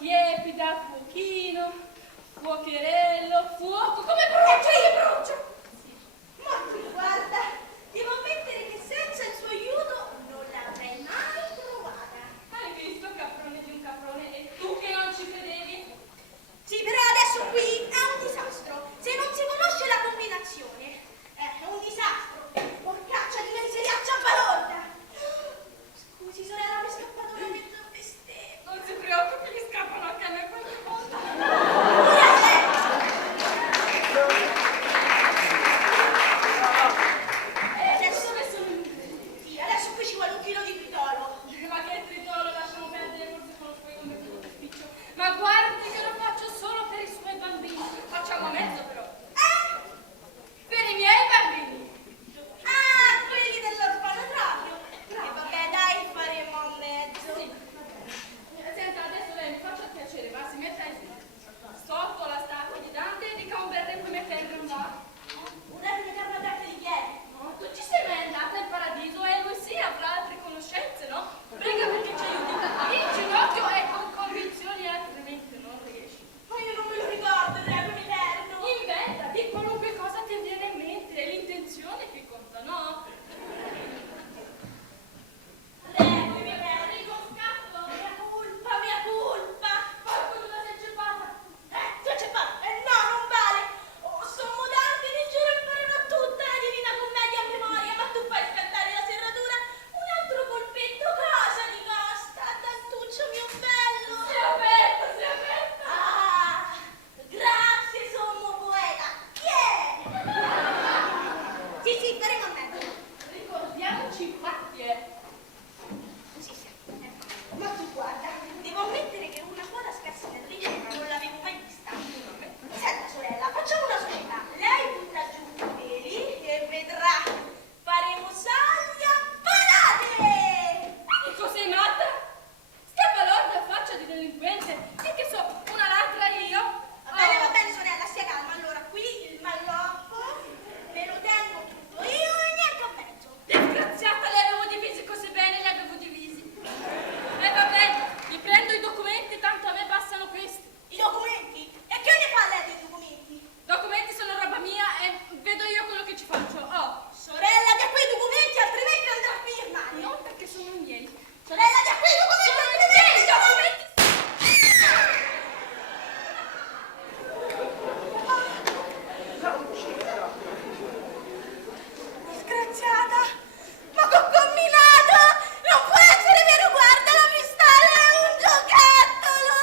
tiepida, fuochino, fuocherello, fuoco, come brucia, io brucio! Ma tu guarda, devo ammettere che senza il suo aiuto non l'avrei mai trovata. Hai visto, caprone di un caprone, e tu che non ci credevi? Sì, però adesso qui è un disastro. Se non si conosce la combinazione, è un disastro. Porcaccia di menseriaccia balorda. Scusi, sorella, mi è scappato una mezza bestemmia. Non si preoccupi, gli scappano anche a me qualche volta. Adesso sì, adesso qui ci vuole un chilo di tritolo. Ma che tritolo, lasciamo perdere, forse conosco io come quello del spiccio. Ma guardi che lo faccio solo per i suoi bambini. Facciamo mezzo però. Per i miei bambini. Ah, quelli dell'orfanotrofio. E vabbè, dai, faremo a mezzo. Sì. Senta, adesso lei mi faccia il piacere, va, si metta in sotto la statua di Dante e dica un bel requiem aeternam, va? Una che carne d'arte di ieri. No, tu ci sei mai andata in paradiso e lui sì avrà altre conoscenze, no? Prega perché ci aiuti. In ginocchio e con convinzioni altrimenti non riesci. Ma io non me lo ricordo, Requiem eterno. Inventa, di qualunque cosa ti viene in mente, è l'intenzione che conta, no? Requiem eterno. Rico, scatto! Mia colpa, mia colpa. Porco di una sei inceppata! Tu c'è fatto? No, non vale. Oh, sono mutante, ti giuro imparerò tutta la Divina Commedia a memoria, ma tu fai scattare la serratura. Un altro colpetto, cosa ti costa? Dantuccio mio bello. Si è aperta, si è aperta! Ah, grazie, sommo poeta. Chi è? Sì, sì, faremo a mezzo. Ricordiamoci infatti, Sì, sì. Ma tu guarda, devo ammettere che una quota scarsa nel liceo non l'avevo mai vista. Senta, sorella, facciamo una società. Lei butta giù i peli e vedrà. Faremo saglia palate! Ma sei matta? Schiappa lorda faccia di delinquente! E che so, una l'altra io? Va bene, sorella, stia calma. Allora, qui il malloppo me lo tengo tutto io e niente a mezzo. Disgraziata, li avevo divisi così bene, li avevo divisi. E va bene, mi prendo i documenti, tanto a me passano questi. I documenti? E che ne fa lei dei documenti? Documenti sono roba mia e vedo io quello che ci faccio. Oh, Sorella, dia quei documenti, altrimenti andrà a finire male. non perché sono miei. Sorella, dia quei documenti, altrimenti... Documenti! Disgraziata! Ma che ho combinato? Non può essere vero, guarda, la pistola è un giocattolo!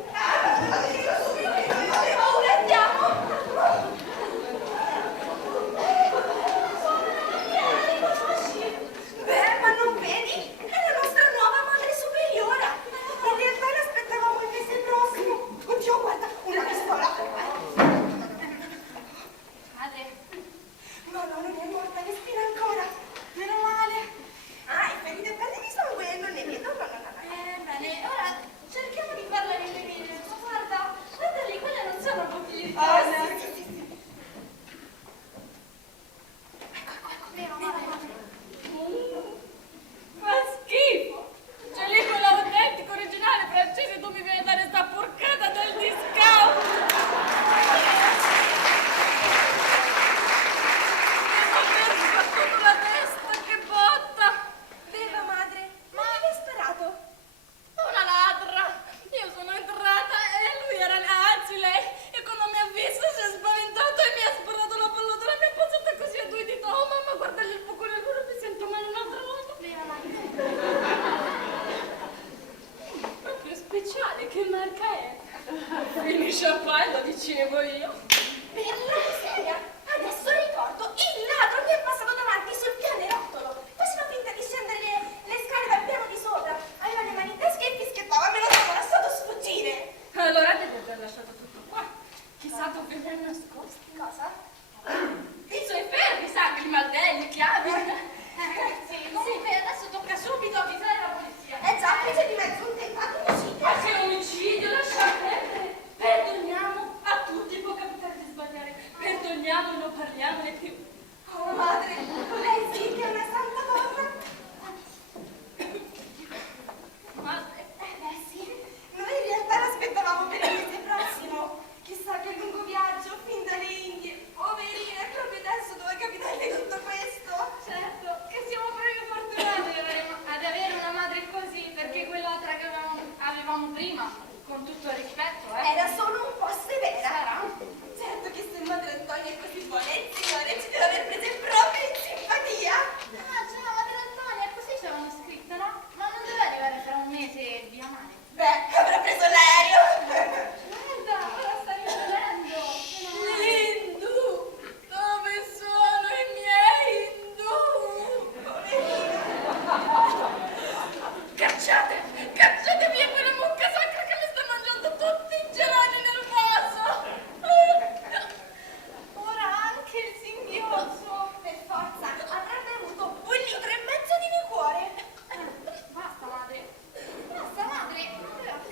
Posso vedere? Che paura abbiamo? Beh, ma non vedi? È la nostra nuova madre superiora. In realtà l'aspettavamo il mese prossimo. Oddio, guarda, una pistola. Madre, No, no, non è morta, respira ancora. Meno male. Ah, i ferite belle di sangue non ne vedo. No, no, no, no. bene, ora cerchiamo di farla rivedere. Ma guarda lì, quelle non sono bottiglie di Ah, carne. sì, sì, sì, sì. Ecco, vero, madre. Fa schifo! C'è lì quello autentico, originale, francese, tu mi vieni a dare sta porcata del discount! Mi sono sbattuto la testa, che botta! Beva, madre, ma che hai sperato? Una ladra! Io sono entrata e lui era anzi lei, e quando mi ha visto si è spaventato e mi ha sparato la pallotta, mi ha passata così a due dita. Oh mamma, guarda lì il buco nel muro, mi sento male un'altra volta. Beva, madre. Proprio speciale, che marca è? Finisce a palla, dicevo io. Per la miseria! Adesso ricordo, il ladro mi è passato davanti sul pianerottolo. Faceva finta di scendere le scale dal piano di sopra. Aveva le mani in tasca e fischiettava, me lo siamo lasciato sfuggire. Allora deve aver lasciato tutto qua. Chissà dove li ha nascosti. Cosa? I suoi ferri, sa, i maldelli, chiavi. Sì, comunque adesso tocca subito avvisare la polizia. Già, qui c'è di mezzo un tentato omicidio. Ma c'è omicidio, lascia perdere. Perdoniamo a tutti, poca parliamone più. Oh madre, lei sì che è una santa cosa. Madre, Beh sì, noi in realtà l'aspettavamo per il mese prossimo. Chissà che lungo viaggio fin dalle Indie. Poverina, proprio adesso dove capitarle tutto questo? certo che siamo proprio fortunati ad avere una madre così, perché quell'altra che avevamo prima, con tutto il rispetto, Era solo un po' severa. sarà. Certo che se madre Antonia è così buona, il signore ci deve aver prese proprio in simpatia. Ah, c'è la madre Antonia, così ci avevano scritto, no? Ma non deve arrivare fra un mese via mare. Beh, avrà preso l'aereo. Guarda, ora sta risalendo. L'Indu, dove sono i miei Indu? Cacciate via quella mucca sacra che mi sta mangiando tutti i gerani nel vaso. Ora anche il singhiozzo. Per forza, avrebbe avuto 1,5 litri di liquore. Basta, madre. Basta, madre.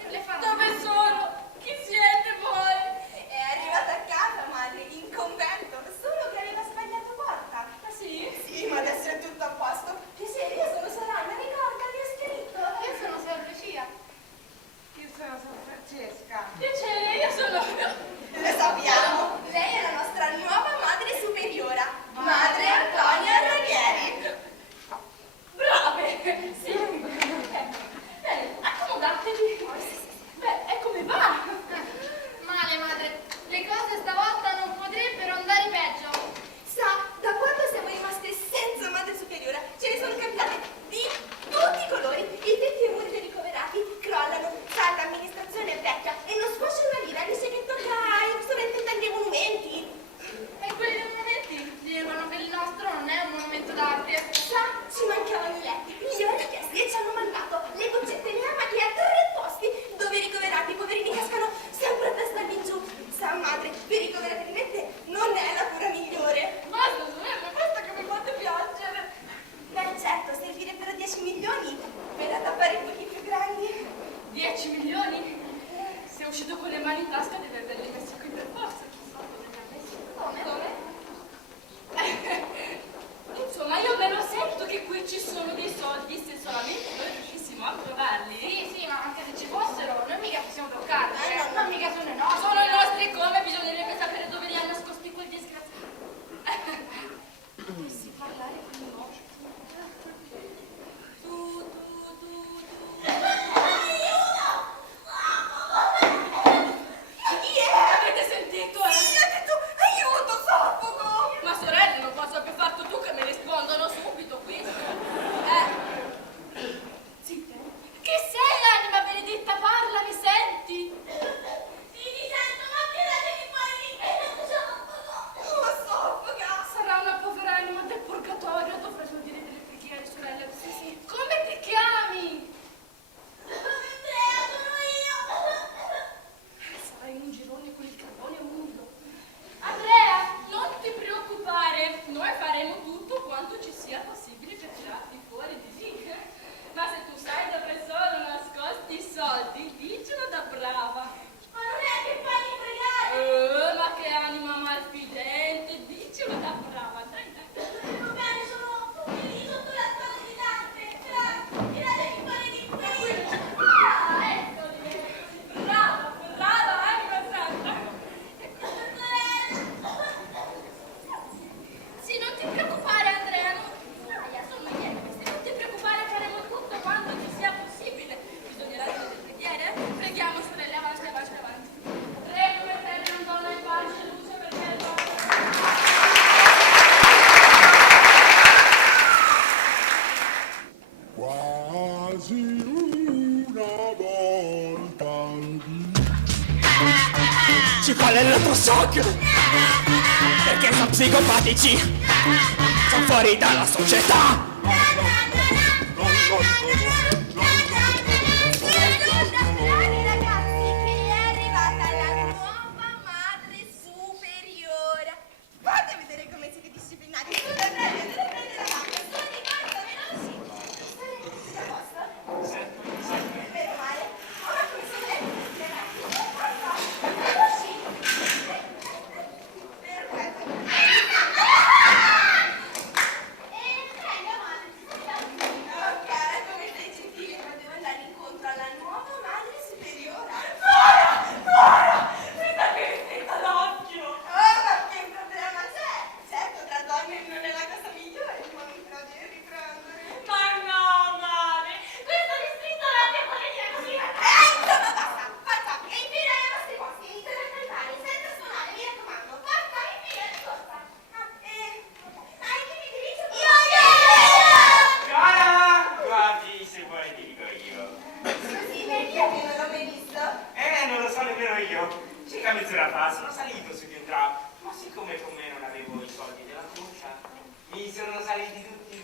Le fa... Dove sono? Chi siete voi? È arrivata a casa, madre, in convento, solo che aveva sbagliato porta. Ah sì? Sì, ma adesso è tutto a posto. Piacere, io sono Sorana, ricorda, ti ho scritto. Io sono Sor Lucia. Io sono San Francesca. Piacere, io sono... Lo sappiamo, lei è la nostra nuova madre superiora, madre Antonia Ranieri. Brave! Sì. Bene, accomodatevi. Beh, e come va? Male, madre. Le cose stavolta non potrebbero andare peggio. Sa, da quando siamo rimaste senza madre superiora, ce ne sono capitate di tutti i colori. I tetti e i muri dei ricoverati crollano, salta amministrazione è vecchia e non sfoscia una lira, dice che tocca ai sovrintendenti ai monumenti. E quelli monumenti dicono che il nostro non è un monumento d'arte. Sa, ci mancavano i letti, li ho richiesti e ci hanno mandato le boccette le amache a 3 posti, dove i ricoverati, i poverini cascano sempre a testa all'ingiù. Sa, madre, per i ricoverati di mente non è la cura migliore. Basta, basta che mi fate piangere. Beh, certo, servirebbero 10 milioni per adattare i buchi più grandi. 10 milioni? Se è uscito con le mani in tasca deve averli messi qui per forza. Chissà dove li ha messi. Come? Insomma, io me lo sento che qui ci sono dei soldi se solamente noi riuscissimo a trovarli. Sì, ma anche se ci fossero, noi mica possiamo toccarli. No, non mica sono i nostri. Sono i nostri come? Bisognerebbe sapere dove li ha nascosti quel disgraziato. Dovessi parlare con i nostri. Tu. Chi è? Avete sentito, Sì, ha detto aiuto, soffoco! Ma sorelle, non posso più fatto tu che mi rispondono subito questo. Zitte. Che sei, anima benedetta? Parla, mi senti? Sì, ti sento, ma tiratevi fuori che non soffoco! Oh, soffoca! Sarà una povera anima del purgatorio, dovrei solo dire delle preghiere, sorelle. Sì. Come ti chiami? Andrea, sono io! Sarai un girone con il carbone umido. Andrea, non ti preoccupare, noi faremo tutto quanto ci sia possibile per tirarti fuori di lì. Ma se tu sai dove sono nascosti i soldi, dicelo da brava. Ma non è che fai di pregare! Ma che anima malfidente, dicelo da brava, dai. Va bene, sono tutti sotto la spalla di Dante! Tiratevi fuori di qui! Ah, eccoli. Brava, anima santa. Sì, non ti preoccupare, Andrea. Sono ieri queste. Non ti preoccupare, faremo tutto quanto ci sia possibile. Bisognerà dire delle preghiere. Preghiamo, sorelle, avanti. Prego per te, non donna in pace, luce perché è il nostro. Quasi una volta Ci vuole l'elettroshock! Perché sono psicopatici! Sono fuori dalla società! Ragazzi, che è arrivata la nuova madre superiora. Fate vedere come siete disciplinati. Sulle prendere la mappa. Sono di corsa, veloci. Siete a posto? Meno male. Ora come sono le ragazzi. Forza. Veloci. Perfetto.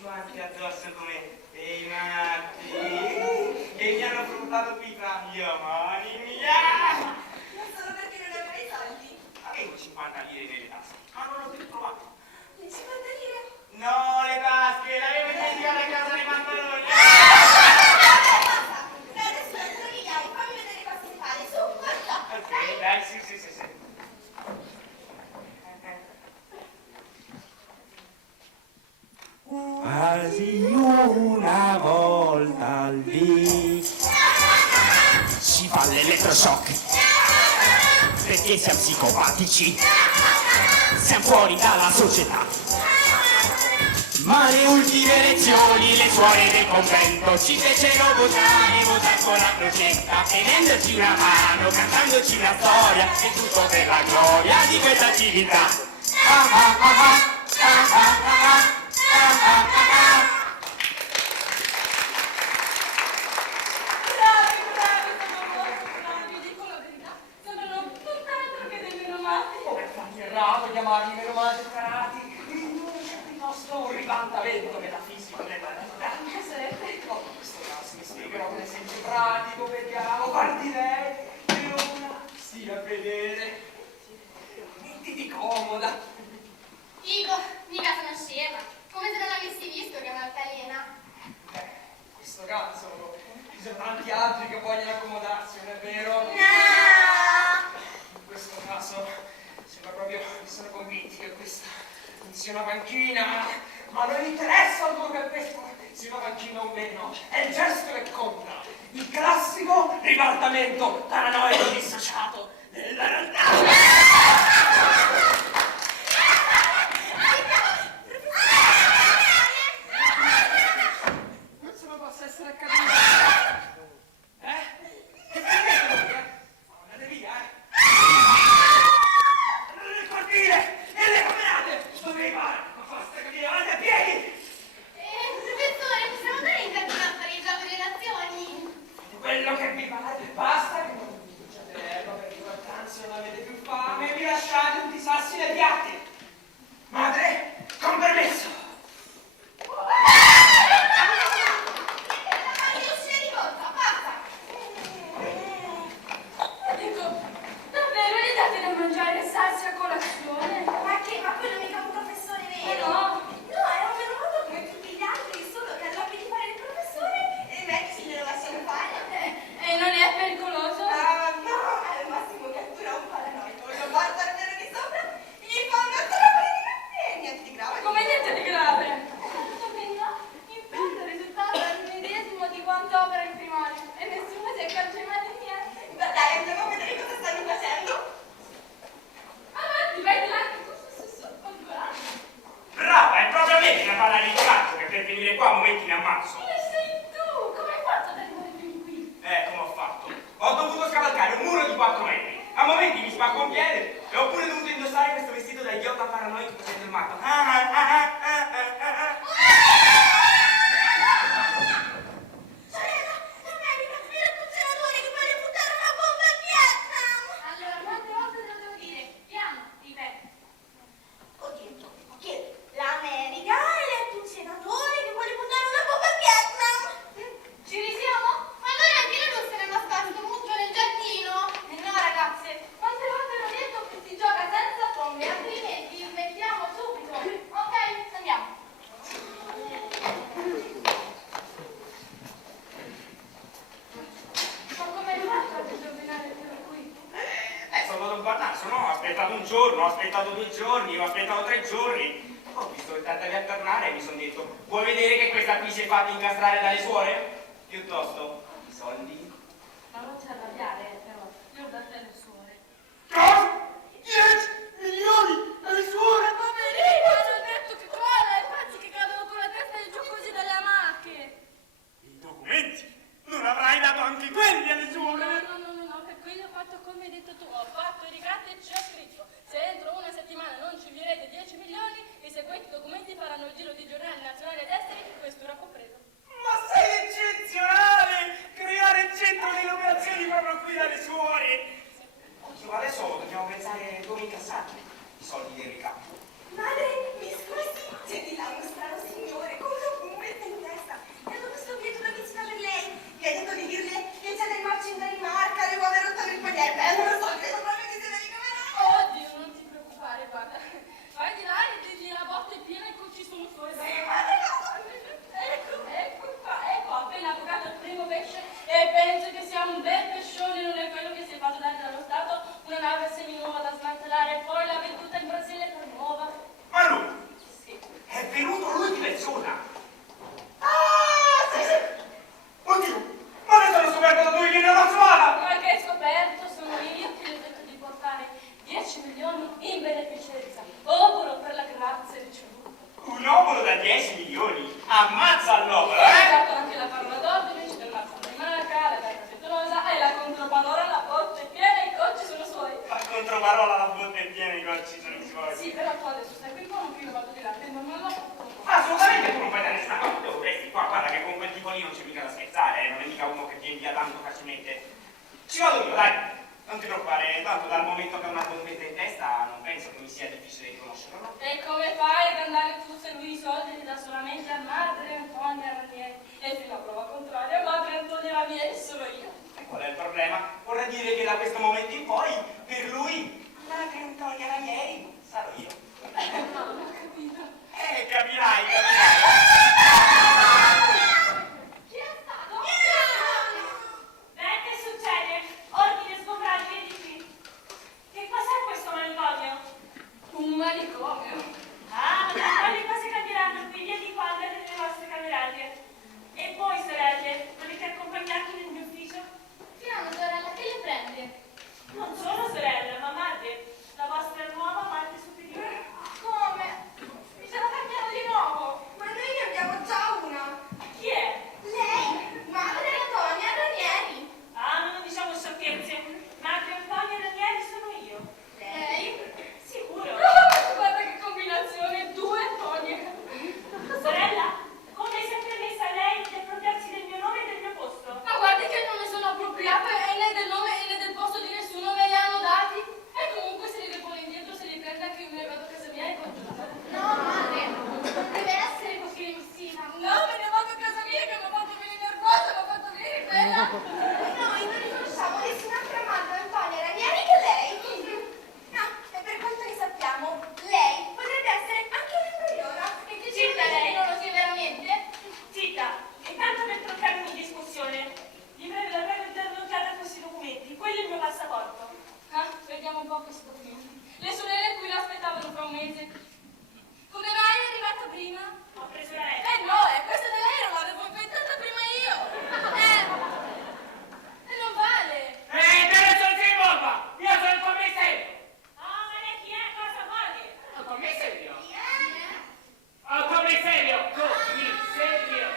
quanti addosso come dei matti che mi hanno fruttato qui tra gli omoni miei. Non solo perché non aveva i soldi. Avevo 50 lire nelle tasche, ma non l'ho più trovato. Le 50 lire? No, le tasche, l'avevo dimenticato a casa dei pantaloni. Adesso entro lì, dai, fammi vedere cosa si fare. Su, forza! Ok, dai, sì. Quasi una volta lì si fa l'elettroshock perché siamo psicopatici, siamo fuori dalla società. Ma le ultime lezioni le suore del convento ci fecero votare con la crocetta, tenendoci una mano, cantandoci una storia e tutto per la gloria di questa civiltà. Bravi, sono molto bravi, dico la verità. Sembrano tutt'altro che dei menomati. Come è fatti errato chiamarli menomati tarati? Piuttosto un ribaltamento metafisico della realtà. Che sarebbe? Oh, questo caso mi spiegherò con esempio pratico, vediamo, guardi lei, e ora stia a vedere. Mettiti comoda. Dico, mica sono scema. Come se non avessi visto che è un'altalena. In questo caso ci sono tanti altri che vogliono accomodarsi, non è vero? No! In questo caso sembra proprio che sono convinti che questa non sia una panchina, ma non interessa al che questa sia una panchina o meno, è il gesto che conta, il classico ribaltamento paranoico dissociato della realtà. Questo non possa essere accaduto. Che fai dunque? Andate via, Andate nel cortile e le camerate! Dove vi pare? Ma basta che vi levate a piedi! Professore, possiamo andare in cantina a fare il gioco delle nazioni? Di quello che vi pare, basta che non vi diciate l'erba per l'importanza, non avete più fame e vi lasciate tutti i sassi nei piatti. Madre, con permesso! Dico, davvero gli date da mangiare salsi a colazione? Ma quello mica un professore vero? No. No, è un venuto come tutti gli altri, solo che all'obbligo di fare il professore e i medici glielo lasciano fare. E non è pericoloso? No, al massimo cattura un paranoico, lo guarda almeno di sopra, gli fa una terapia di caffè e niente di grave. Come niente di grave? In fondo il risultato è il medesimo di quanto opera in primario e nessuno si accorge mai di niente. Dai, andiamo a vedere cosa stanno facendo. Avanti, vai di là, su, ancora. Brava, è proprio a me che la palla di coraggio che per venire qua a momenti mi ammazzo. Chi sei tu? Come hai fatto ad arrivare fin qui? Come ho fatto? Ho dovuto scavalcare un muro di 4 metri. A momenti mi spacco un piede e ho pure dovuto indossare questo vestito da idiota paranoico facendo il matto. Sorella, l'America, il funzionatore che vuole buttare una bomba a Vietnam. Allora, quante volte te lo devo dire? Piano, ripeto. Oddio, che l'America è il funzionatore che vuole buttare una bomba a Vietnam. Ci risiamo? Allora anche la russia è nascosto molto nel giardino. No, ragazze, quante volte l'ho detto che si gioca senza bombe, altrimenti smettiamo subito. Ok, andiamo. Ma come hai fatto a indovinare che ero qui? Sono andato un pattasso, no? Ho aspettato un giorno, ho aspettato 2 giorni, ho aspettato 3 giorni. Ho visto che tardavi a tornare e mi sono detto, vuoi vedere che questa qui si è fatta incastrare dalle suore? Piuttosto, i soldi. Ma non ci arrabbiare, però, io da te le suore. Cosa? 10 milioni alle suore? Poverino, hanno detto che quella è pazzi che cadono con la testa giù così dalle amache. I documenti? Non avrai dato anche quelli alle suore? No, per quello ho fatto come hai detto tu, ho fatto i ricatti e ci ho scritto. Se entro una settimana non ci invierete 10 milioni, i seguenti documenti faranno il giro di giornali nazionali ed esteri, questo era compreso. Ma sei eccezionale! Creare centro di operazioni proprio qui dalle suore! Ottimo, adesso dobbiamo pensare come incassarli i soldi del ricatto. botte è piena e i cocci sono suoi. Ecco qua, appena avvocato il primo pesce e penso che sia un bel pescione, non è quello che si è fatto dare dallo Stato, una nave seminuova da smantellare e poi l'ha venduta in Brasile per nuova. Ma lui? Sì. È venuto lui di persona? Ah, sì. Oddio, ma adesso l'ho scoperto da dove viene la trovata! Ma che hai scoperto? Sono io che gli ho detto di portare 10 milioni in beneficenza, obolo per la grazia ricevuta. Un obolo da 10 milioni? Ammazza l'obolo, Ho eh? dato anche la parola d'ordine, c'è del mazzo di maca, la carta fettulosa e la controparola, la botte è piena e i cocci sono suoi. Ma controparola la botte è piena, i cocci sono i suoi. Sì, però tu adesso stai qui in fondo che io vado di là, prendo il mallo. Assolutamente tu non vai da nessuna parte, tu resti qua, guarda che con quel tipo lì non c'è mica da scherzare, non è mica uno che viene via tanto facilmente. Ci vado io, dai, non ti preoccupare, tanto dal momento che ho una bombetta in testa non penso che mi sia difficile riconoscerlo, no? E come fai ad andare tu se lui i soldi li dà solamente a madre Antonia Ranieri? E fino a prova contraria, madre Antonia Ranieri sono io. E qual è il problema? Vorrà dire che da questo momento in poi, per lui, madre Antonia Ranieri sarò io. No, non ho capito. Capirai. Chi è stato? Che succede? Ordine sgombrare, vieni qui. Che cos'è questo manicomio? Un manicomio. Ah, ma le cose cambieranno qui, via di qua, andate nelle vostre camerate. E voi, sorelle, volete accompagnarmi nel mio ufficio? Piano, sorella, che le prende? Non sono sorella, ma madre, la vostra nuova madre superiore. Come? Mi sono cambiato di nuovo. Ma noi ne abbiamo già una. Chi è? Lei, madre Antonia Ranieri. Ah, non diciamo sciocchezze. Madre Antonia Ranieri sono io. Lei? Sicuro. Guarda che combinazione, 2 Antonie. Sorella, come si è permessa a lei di appropriarsi del mio nome e del mio posto? Ma guardi che non ne sono appropriata e né del nome e né del posto di nessuno me li hanno dati. E comunque se li depone indietro, se li prende anche io me ne vado a casa mia e congiunta. No, madre, non deve essere così missina. No, me ne vado a casa mia che mi ha fatto venire nervosa, mi ha fatto venire bella. Noi non riconosciamo nessun'altra madre Antonia Ranieri che lei. No, e per quanto ne sappiamo, lei potrebbe essere anche una imbrogliona. E che Zitta lei. non lo sia veramente? Zitta, e tanto per troccarmi in discussione, gli prego la prego di dare un'occhiata a questi documenti. Quello è il mio passaporto. Ah, vediamo un po' questi documenti. Le sorelle qui l'aspettavano fra un mese. Come mai è arrivata prima? Ho preso l'aereo. No, questa dell'aereo l'avevo inventata prima io. E non vale. Te sono sei bomba! Io sono il commissario! Ah, ma lei chi è? Cosa vuole? Il commissario? Chi è? Il commissario! Commissario!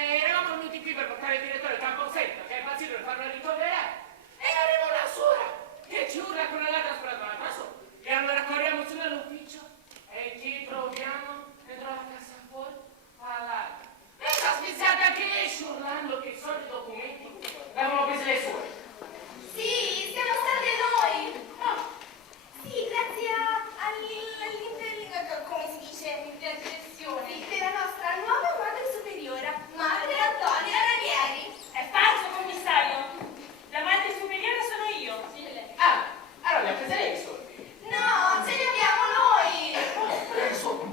Eravamo venuti qui per portare il direttore Camposetto, che è impazzito per farlo ricoverare. E arriva una sola che ci urla con l'altra sparata la persona. E allora corriamo su nell'ufficio e chi troviamo dentro la casa fuori? All'altra. E sta svizzata anche lei urlando che i soliti documenti avevano preso le sue. Sì, siamo state noi. Sì, grazie come si dice, l'intercessione della nostra nuova madre superiore, madre Antonia Ranieri. È falso, commissario. La madre superiore sono io. Sì, lei. Ah, allora li ha presi lei i soldi. No, ce li abbiamo noi. I soldi?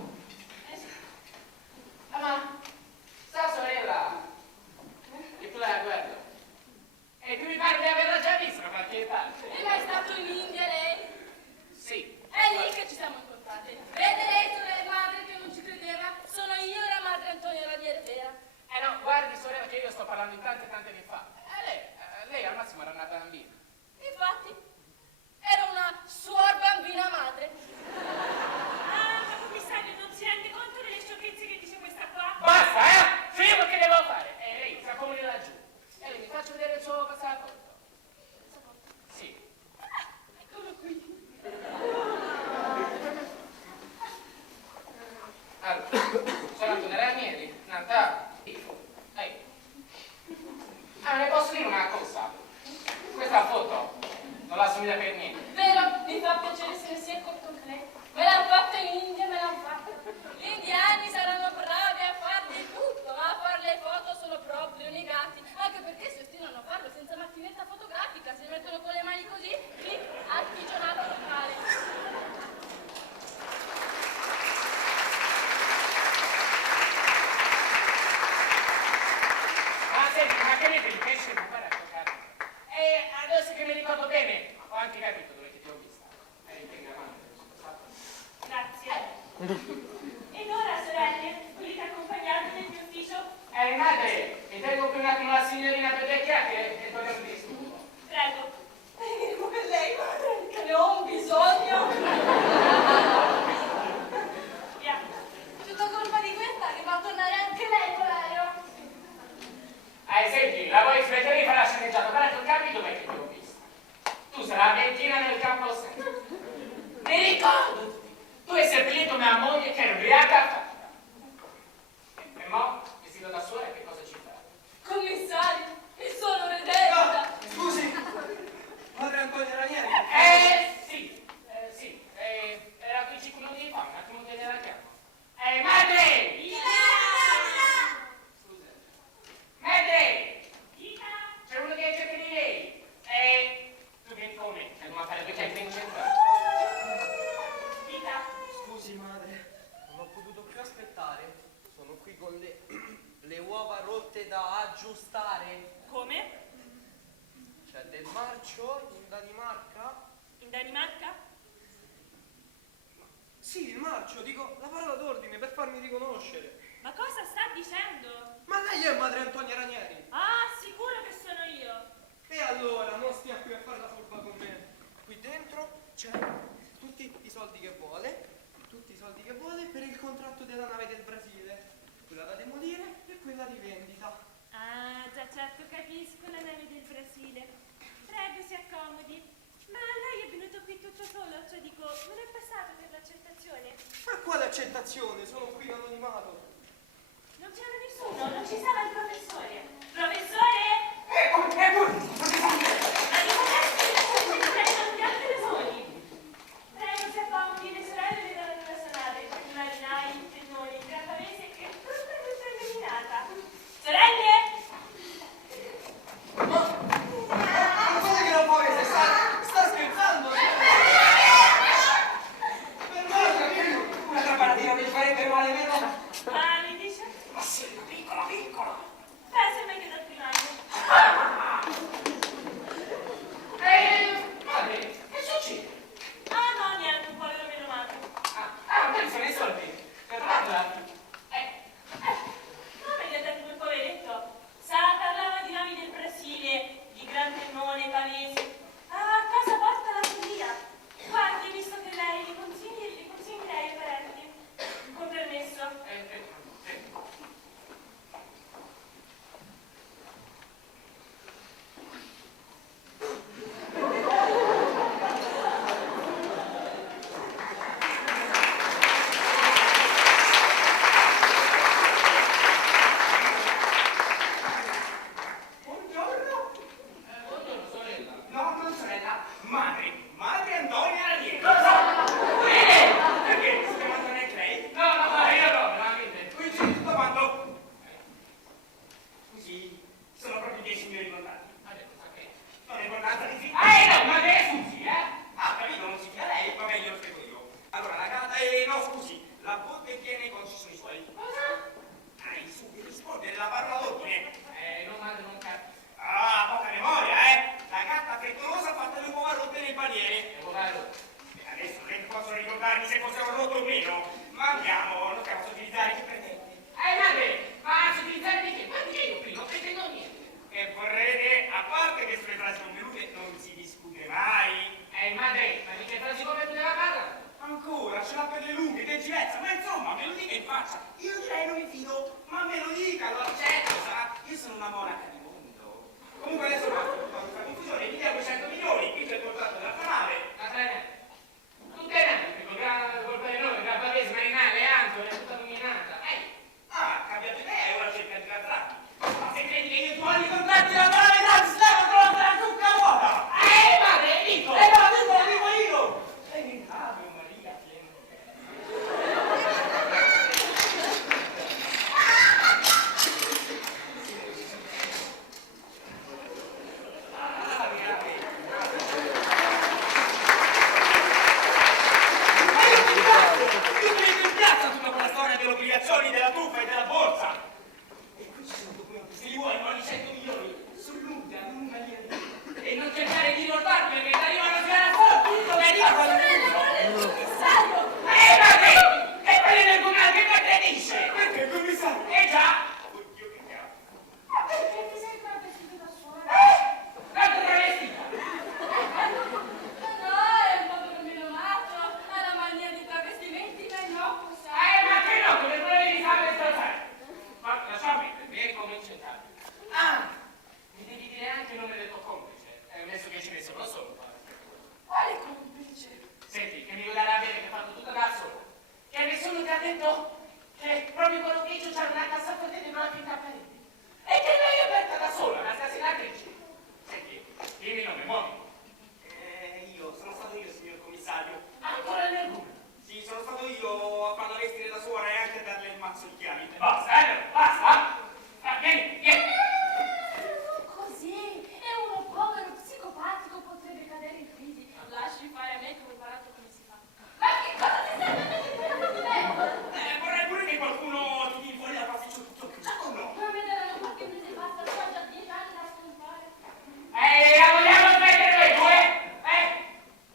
Ma, sta sorella, che tu la guarda. E tu mi pare di averla già vista da qualche parte. È mai stato in India lei? Sì. È lì che ci siamo incontrate. Vede lei, sorella madre, che non ci credeva? Sono io la madre Antonia Ranieri vera. No, guardi sorella che io sto parlando di tante anni fa. Lei al massimo era una bambina. Infatti, era una suor bambina madre. Ah, ma commissario, non si rende conto delle sciocchezze che dice questa qua? Basta, eh! Sì, io che devo fare? Lei sa come laggiù. E lei mi faccio vedere il suo passaporto. Sì. Eccolo qui. Allora, sono Antonio Ranieri, nata. Ehi. Ah, le posso dire una cosa? Questa foto non la somiglia per niente. Vero, mi fa piacere se ne sia accorto anche lei. Me l'hanno fatta in India, me l'hanno fatta. Gli indiani saranno bravi a farli tutto, ma a fare le foto sono proprio negati. Anche perché si ostinano a farlo senza macchinetta fotografica, si mettono con le mani così, clic, artigianato locale. Ed ora, sorelle, volete accompagnarmi nel mio ufficio? Madre, mi tengo qui un attimo la signorina per le chiacchiere e poi non disturbo. Prego. Pregheremo per lei, madre, che ne ho un bisogno. Via. Tutta colpa di questa che fa tornare anche lei, Valerio. Senti, la vuoi smettere di fare la sceneggiata? Guarda, tu capi dov'è che ti ho vista? Tu sarai Argentina nel campo sempre. Mi ricordo, tu hai seppellito mia moglie che era ubriaca. E mo, vestito da sola, che cosa ci farà? Commissario, mi sono redenta. Scusi, madre Antonia Ranieri. Sì, era qui ciculo di fame, un attimo che la chiamo. Madre! Scusa. Madre! C'è uno che cerca di lei. Tu vieni con me, andiamo a fare due chiacchiere in centrale. Scusi, madre, non ho potuto più aspettare. Sono qui con le uova rotte da aggiustare. Come? C'è del marcio in Danimarca? In Danimarca? Sì, il marcio, dico la parola d'ordine per farmi riconoscere. Ma cosa sta dicendo? Ma lei è madre Antonia Ranieri? Ah, sicuro che sono io. E allora, non stia qui a fare la furba con me. Qui dentro c'è tutti i soldi che vuole per il contratto della nave del Brasile. Quella da demolire e quella di vendita. Ah, già certo, capisco la nave del Brasile. Prego, si accomodi. Ma lei è venuto qui tutto solo? Cioè dico, non è passato per l'accettazione? Ma quale accettazione? Sono qui in anonimato. Non c'era nessuno, non ci stava il professore. Professore? Ma di come gli altri telefoni? Prego, si accomodi, le sorelle vedono una sonata, i marinai, il tennone, il gran pavese e tutta illuminata. Sorelle? Ma guarda che non può essere, sta scherzando! Fermatevi! Un'altra paratina mi farebbe male, vero? Ah, mi dice? Ma sì, piccolo. Pensa meglio che dal primo anno. Madre, che succede? Ah, no, niente, un povero meno male. Quelli sono i soldi. Per farla. Come gli ha detto quel poveretto? Parlava di navi del Brasile, di gran tennone, pavesi. Ah, cosa porta la follia? Guardi, visto che lei li consiglierei ai parenti. Con permesso. Buongiorno, sorella. No, non sorella, madre Antonia Ranieri. Perché? Si chiama Antonia anche lei? No, io no, veramente. Coincide tutto quanto? Scusi, sono proprio 10 milioni contati. Non è importanza di sì. No, ma che scusi, Ah, capito, non si fia lei, va bene, glielo spiego io. Allora, la carta, no, scusi, la botteghina e conci sono i suoi. Dai, su, rispondere la parola d'ordine. No, madre, non capisco. Ah, poca memoria, La gatta frettolosa ha fatto le uova rotte nel paniere. Adesso non è che posso ricordarmi se fossero rotto o meno, ma andiamo, non stiamo a utilizzare chi pretende. Madre, ma si utilizzare di che? Ma di che io qui non pretendo niente. E vorrete, a parte che sulle frasi non venute non si discute mai. Madre, ma di che frasi come tu della parla? Ancora, ce l'ha per le lunghe, dencilezza, ma insomma, me lo dica in faccia. Io direi non mi fido, ma me lo dica, lo accetto, sa? Io sono una monaca di mondo. Comunque adesso basta, questa confusione, vi diamo 100 milioni, qui c'è il contratto della nave. Tutte le navi, colpa di noi, Gravavese, Marinale, Antole, è tutta dominata. Ah, cambiato idea e ora cerca di trattati. Ma se credi che io tu hai i contratti della nave, dai, stavo trovando la zucca vuota! Madre, dico! No, dico io! Ave Maria, tieni. dietro la quinta parete. E che l'hai aperta da sola, l'assassinatrice. Senti, dimmi il nome, muovi. Sono stato io, signor commissario. Ancora nel culo. Sì, sono stato io a farla vestire da suora e anche a darle il mazzo di chiavi. Basta, basta. Vieni, vieni. Non così, è uno povero psicopatico, potrebbe cadere in crisi. Lasci fare a me che ho imparato come si fa. Ma che cosa ti stai facendo di me? Vorrei pure che qualcuno ti tiri fuori la pasticcio tutto chiuso, o no? Non mi daranno qualche mese basta, sono già 10 anni da scontare. Vogliamo smettere noi due?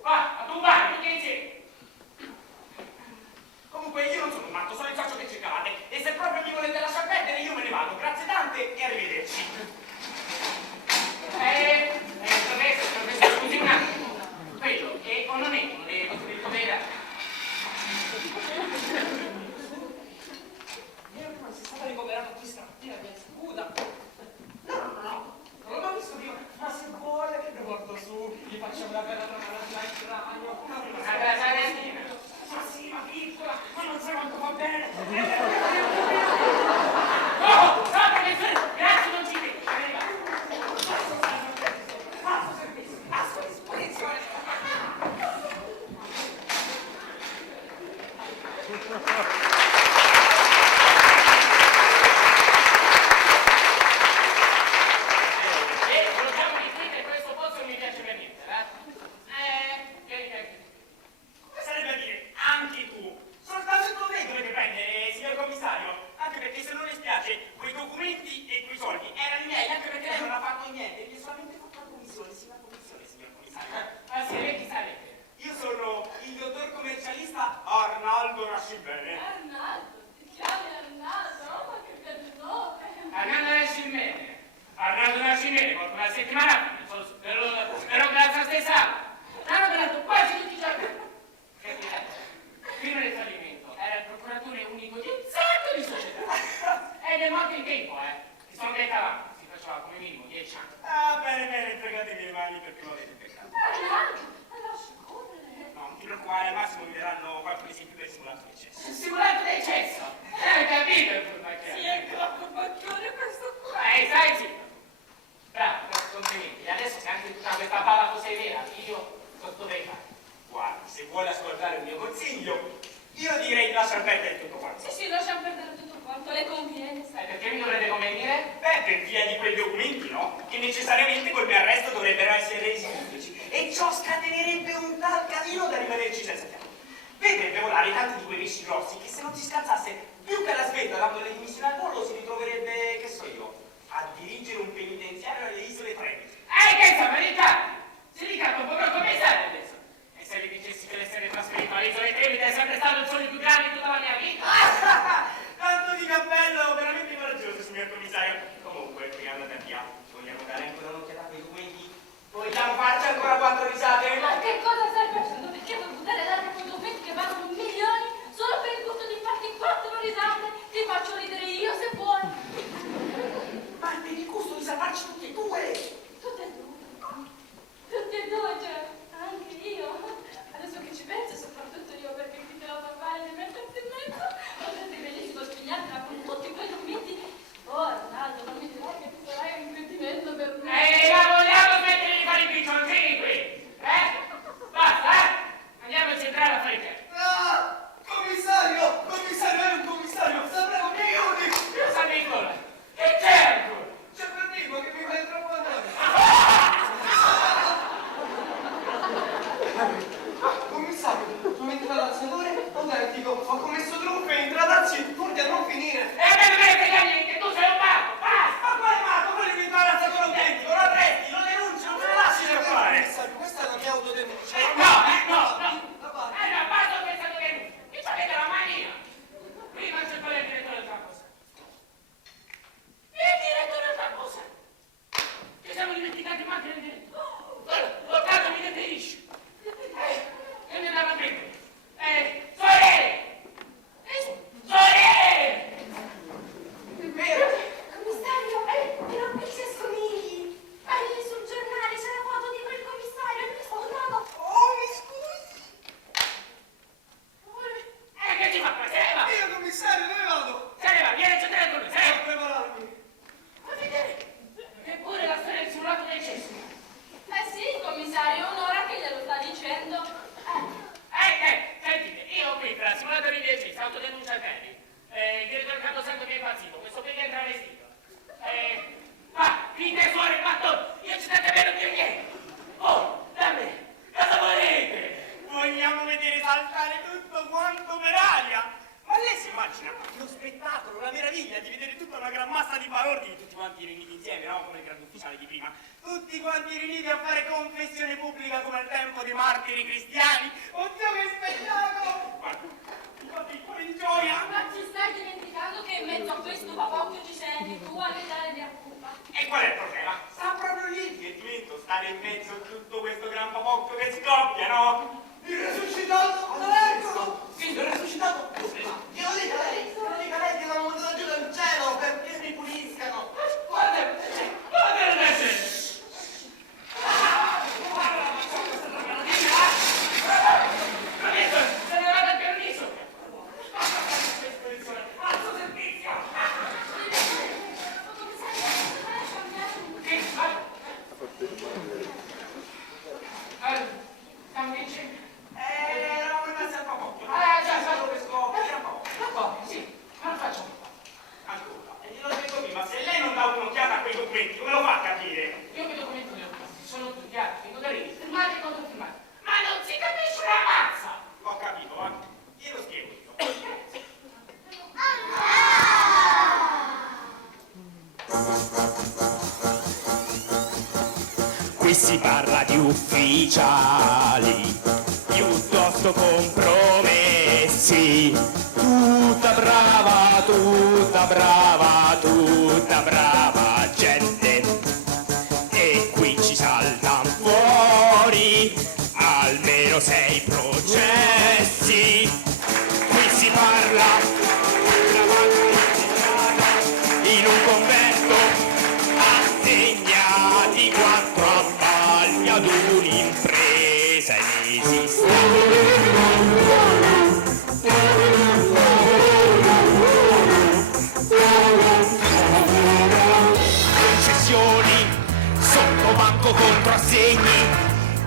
Va, tu vai, tutti insieme. Comunque io non sono un matto, sono il socio che cercavate. E se proprio mi volete lasciar perdere io me ne vado. Grazie tante e arrivederci. Professore, scusi un attimo. Quello è o non è uno dei vostri ricoverati? Io come sei stata ricoverata qui stamattina, mi scuda. No, non l'ho mai visto prima. Ma se vuole, lo porto su, gli facciamo una bella tramanata in cranio. Una salentina. Ma sì, ma piccola, ma non sai quanto fa bene. Oh, professore, grazie, non ci credo. A sua disposizione. Volgiamo di scrivere questo pozzo non mi piace per niente, vieni. Come sarebbe a dire anche tu? Soltanto con me dovete prendere, signor commissario. Anche perché se non le spiace, quei documenti e quei soldi erano i miei, anche perché lei non ha fatto niente. Mi ha solamente fatto la commissione, signor commissario. Ma sì, lei chi sarebbe? Io sono il dottor commercialista Arnaldo Nascimbene. Arnaldo, ti chiami Arnaldo? Ma che bel nome! Arnaldo Nascimene, porto una settimana, però per la sua stessa l'hanno operato quasi tutti i giorni. Prima del fallimento era il procuratore unico di un sacco di società. Ed è morto in tempo, Ti sono detta avanti, si faceva come minimo 10 anni. Ah, bene, fregatevi le mani perché lo avete beccato. Arnaldo, lascia correre! No, non ti preoccupare, al massimo mi daranno qualche esempio per simulato di eccesso. Simulato d'eccesso! Hai capito il furbacchione? Sì, è troppo bacchione questo qua! Stai zitto! Bravo, complimenti. Adesso se anche tutta questa balla fosse vera, io cosa dovrei fare? Guardi, se vuole ascoltare il mio consiglio, io direi di lasciar perdere tutto quanto. Sì, lasciamo perdere tutto quanto, le conviene, sai. Perché mi dovrebbe convenire? Beh, per via di quei documenti, no? Che necessariamente col mio arresto dovrebbero essere resi pubblici. E ciò scatenerebbe un tal casino da rimanerci senza fiato. Vedrebbe volare tanti di quei pesci grossi che se non si scalzasse più che la svetta dando le dimissioni al volo si ritroverebbe, che so io, a dirigere un penitenziario alle isole Trevi. Che verità! Si dica un povero commissario adesso! E se gli dicessi che l'essere trasferito alle isole Trevi è sempre stato il sogno più grande di tutta la mia vita? Tanto di cappello, veramente coraggioso, signor commissario. Comunque, prima di andare via, vogliamo dare ancora un'occhiata a quei documenti? Vogliamo farci ancora 4 risate? Ma che cosa stai facendo? Perché vuoi buttare l'aria con documenti che valgono milioni solo per il gusto di farti 4 risate? Ti faccio ridere io se vuoi. Ma per il gusto di salvarci tutti e due! Tutte e due. Amica, simulatore di esercizio, autodenuncia Terry. Il direttore Camposanto che è impazzito, questo qui che è travestito. Finite fuori il mattone, io ci state per non dire niente. Oh, dammi, cosa volete? Vogliamo vedere saltare tutto quanto per aria. Ma lei si immagina lo spettacolo, la meraviglia di vedere tutta una gran massa di balordi tutti quanti riuniti insieme, no? Come il grande ufficiale di prima. Tutti quanti riuniti a fare confessione pubblica come al tempo dei martiri cristiani. Oddio che spettacolo! Guarda, mi fate il cuore di gioia! Ma ci stai dimenticando che in mezzo a questo papocchio di scene tu vuoi dare mia colpa? E qual è il problema? Sta proprio lì il divertimento, stare in mezzo a tutto questo gran papocchio che scoppia, no? Il resuscitato? Eccolo! Sì, il resuscitato! Glielo dica lei che l'hanno mandato giù dal cielo perché mi puliscano! Guarda, se ne vada il permesso! Alzo servizio! Che fa? Stiamo dicendo? Eravamo rimasti al papocchio, no? Già, Solo che scoppia, era papocchio. Sì, ma lo faccio. Ascolta, e glielo dico prima, se lei non dà un'occhiata a quei documenti, come lo fa a capire? Io che documenti ne ho fatti? Sono tutti atti, notarini, firmati e controfirmati. Ma non si capisce una mazza! Ho capito, va? Glielo spiego io. Qui si parla di ufficiali, piuttosto compromessi. Tutta brava, tutta brava, tutta brava gente. E qui ci saltan fuori almeno 6 processi. Qui si parla in un convento assegnati 4 appalti ad un'impresa concessioni sotto banco contro assegni,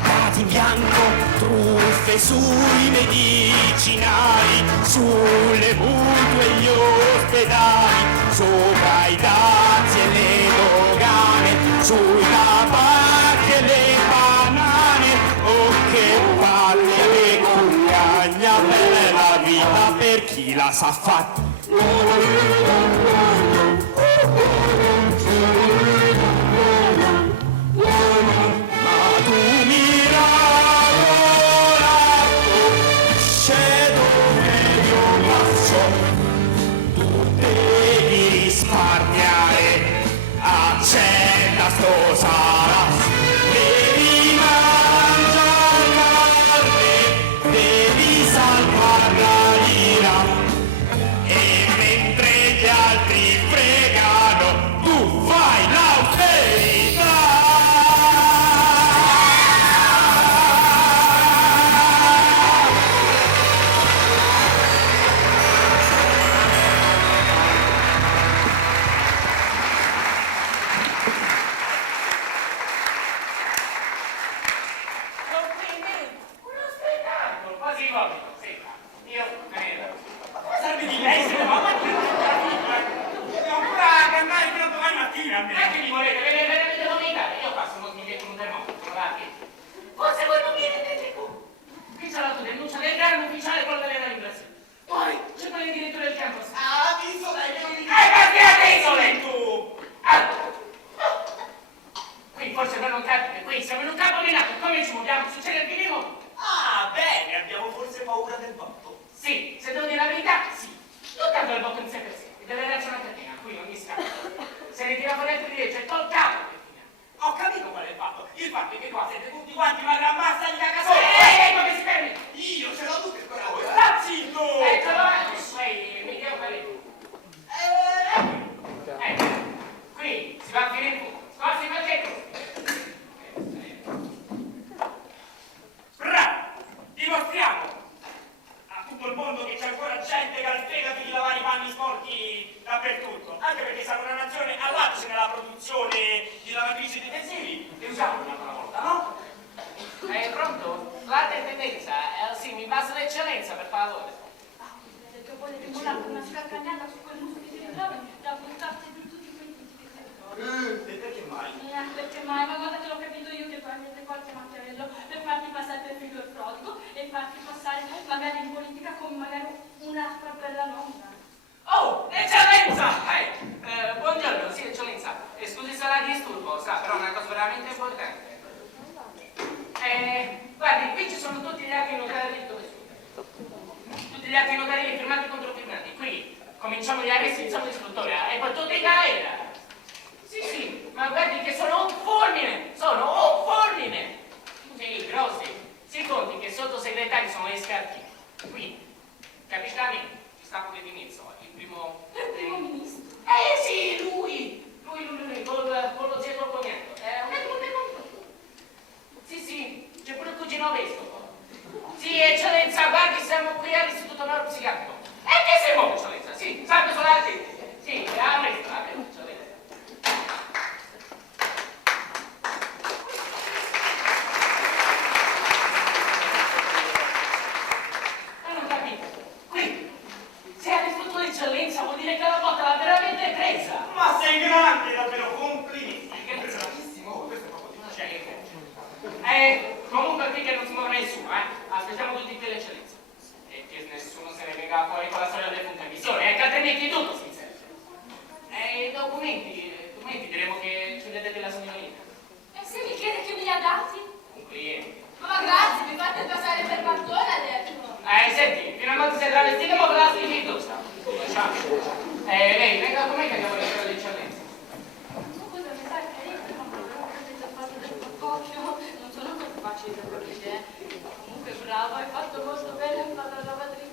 dati in bianco, truffe sui medicinali, sulle mutue e gli ospedali, sopra i dazi e le dogane, sui tabacchi e le banane. Oh che patria, che cuccagna, bella vita per chi la sa fare. Ma tu miracolato, scedo medio passo, tu devi risparmiare, accetta sto saras, devi mangiare carne, devi salvar la lira, e mentre gli altri fregano, tu fai l'austerità. Uno spettacolo, quasi vomito, senta, io me ne vado. Ma come sarebbe di lei se ne va avanti? Devo ancora cantare fino a domani mattina. Che mi volete? Vedete domenicale? Io passo uno smiglietto in un termometro, guardate. Forse voi non mi rendete conto. Qui c'è l'autodenuncia del grande ufficiale quello delle navigazioni. Poi c'è quello del direttore del campus. Ah, isole, io mi dico... Cambiate isole! Tu! Qui forse voi non capite, qui siamo in un campo minato, come ci muoviamo? Succede il minimo? Ah, bene, abbiamo forse paura del botto. Sì, se devo dire la verità, sì. Non tanto il botto in sé per sé, deve darci una catena, qui non mi scappa. Se ne tira fuori altri di legge, è tolcato la catena. Ho capito qual è il fatto. Il fatto è che qua siete tutti quanti una gran massa di cagasotti. Come si fermi? Io ce l'ho tutte il coraggio, Sta zitto! Lei mi dia un parere. Qui si va a finire il fuoco. Scorsi il pacchetto. Bravo! Dimostriamo a tutto il mondo che c'è ancora gente che ha il fegato di lavare i panni sporchi dappertutto. Anche perché siamo una nazione all'apice nella produzione di lavatrici difensivi. E usiamo una volta, no? È pronto? L'arte e tendenza. Sì, mi basta l'eccellenza, per favore. tutti gli atti notarili firmati e controfirmati. Qui cominciamo gli arresti di istruttoria e poi tutti in galera. Sì, ma guardi che sono un fulmine! Sì, grossi. Si conti che sottosegretari sono gli scarti. Qui, capitani, ci sta pure di mezzo, il primo ministro. Sì, lui, con lo zio cognato. Sì, c'è pure il cugino vescovo. Sì, eccellenza, guardi, siamo qui all'istituto neuropsichiatrico. E che si muove, eccellenza? Sì, salve solati. Sì, a presto, eccellenza. Non capito. Qui, se ha distrutto l'eccellenza, vuol dire che la botta l'ha veramente presa. Ma sei grande, davvero, complimenti. Che è bravissimo, questo è proprio di una scelta. Comunque qui che non si muove nessuno, aspettiamo tutti qui l'eccellenza. E che nessuno se ne venga fuori con la storia del punto in visione, che altrimenti tutto si inserisce. I documenti diremo che ci vedete la signorina. E se mi chiede chi me li ha dati? Un cliente. Ma grazie, mi fate passare per mattone adesso. Senti, finalmente sei travestita, ma ve la stai giusta. Lei, venga con me che andiamo a vedere l'eccellenza. Non cosa mi sa carina, ma non avete fatto del paccocchio, non sono così facili da capire. Comunque bravo, hai fatto molto bene a fare la lavatrice.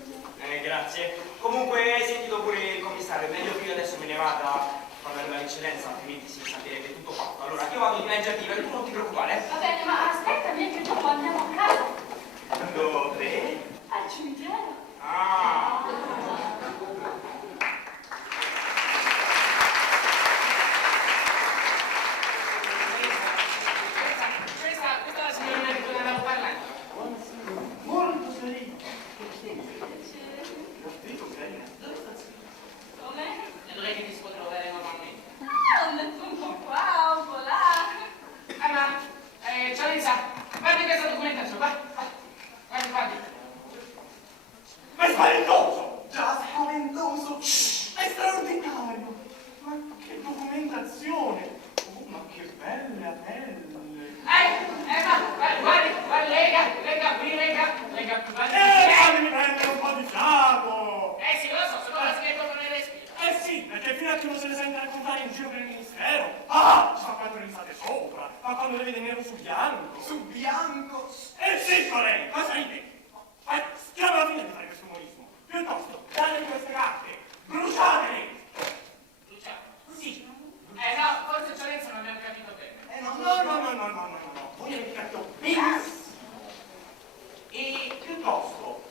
Grazie. Comunque hai sentito pure il commissario, è meglio che io adesso me ne vada a parlare all'eccellenza, altrimenti si saprebbe tutto fatto. Allora, io vado di leggiativa e tu non ti preoccupare. Va bene, ma aspettami che dopo andiamo a casa. Dove? Al cimitero. Ah! Questa è la signorina di cui andavo parlando. Molto sereno. Come? E dov'è che ti si può trovare normalmente? Un po' qua, un po' là. Eccellenza, guardi questa documentazione, guardi. Ma è spaventoso! Già spaventoso! È straordinario! Ma che documentazione! Oh, ma che belle pelle! Guardi, lega qui, guardi. Fatemi prendere un po' di fiato! Sì, lo so, sono la schiena con il respiro. Sì, perché fino a che uno se ne sente raccontare in giro per il ministero, ci fa quando le fate sopra, ma quando le vede nero su bianco. Su bianco? Sì, lei, cosa hai detto? Stiamo alla fine di fare questo umorismo. Piuttosto, date queste carte, bruciatele! Luciano? Sì. No, forse eccellenza non abbiamo capito bene. No. Voi avete capito benissimo. E piuttosto,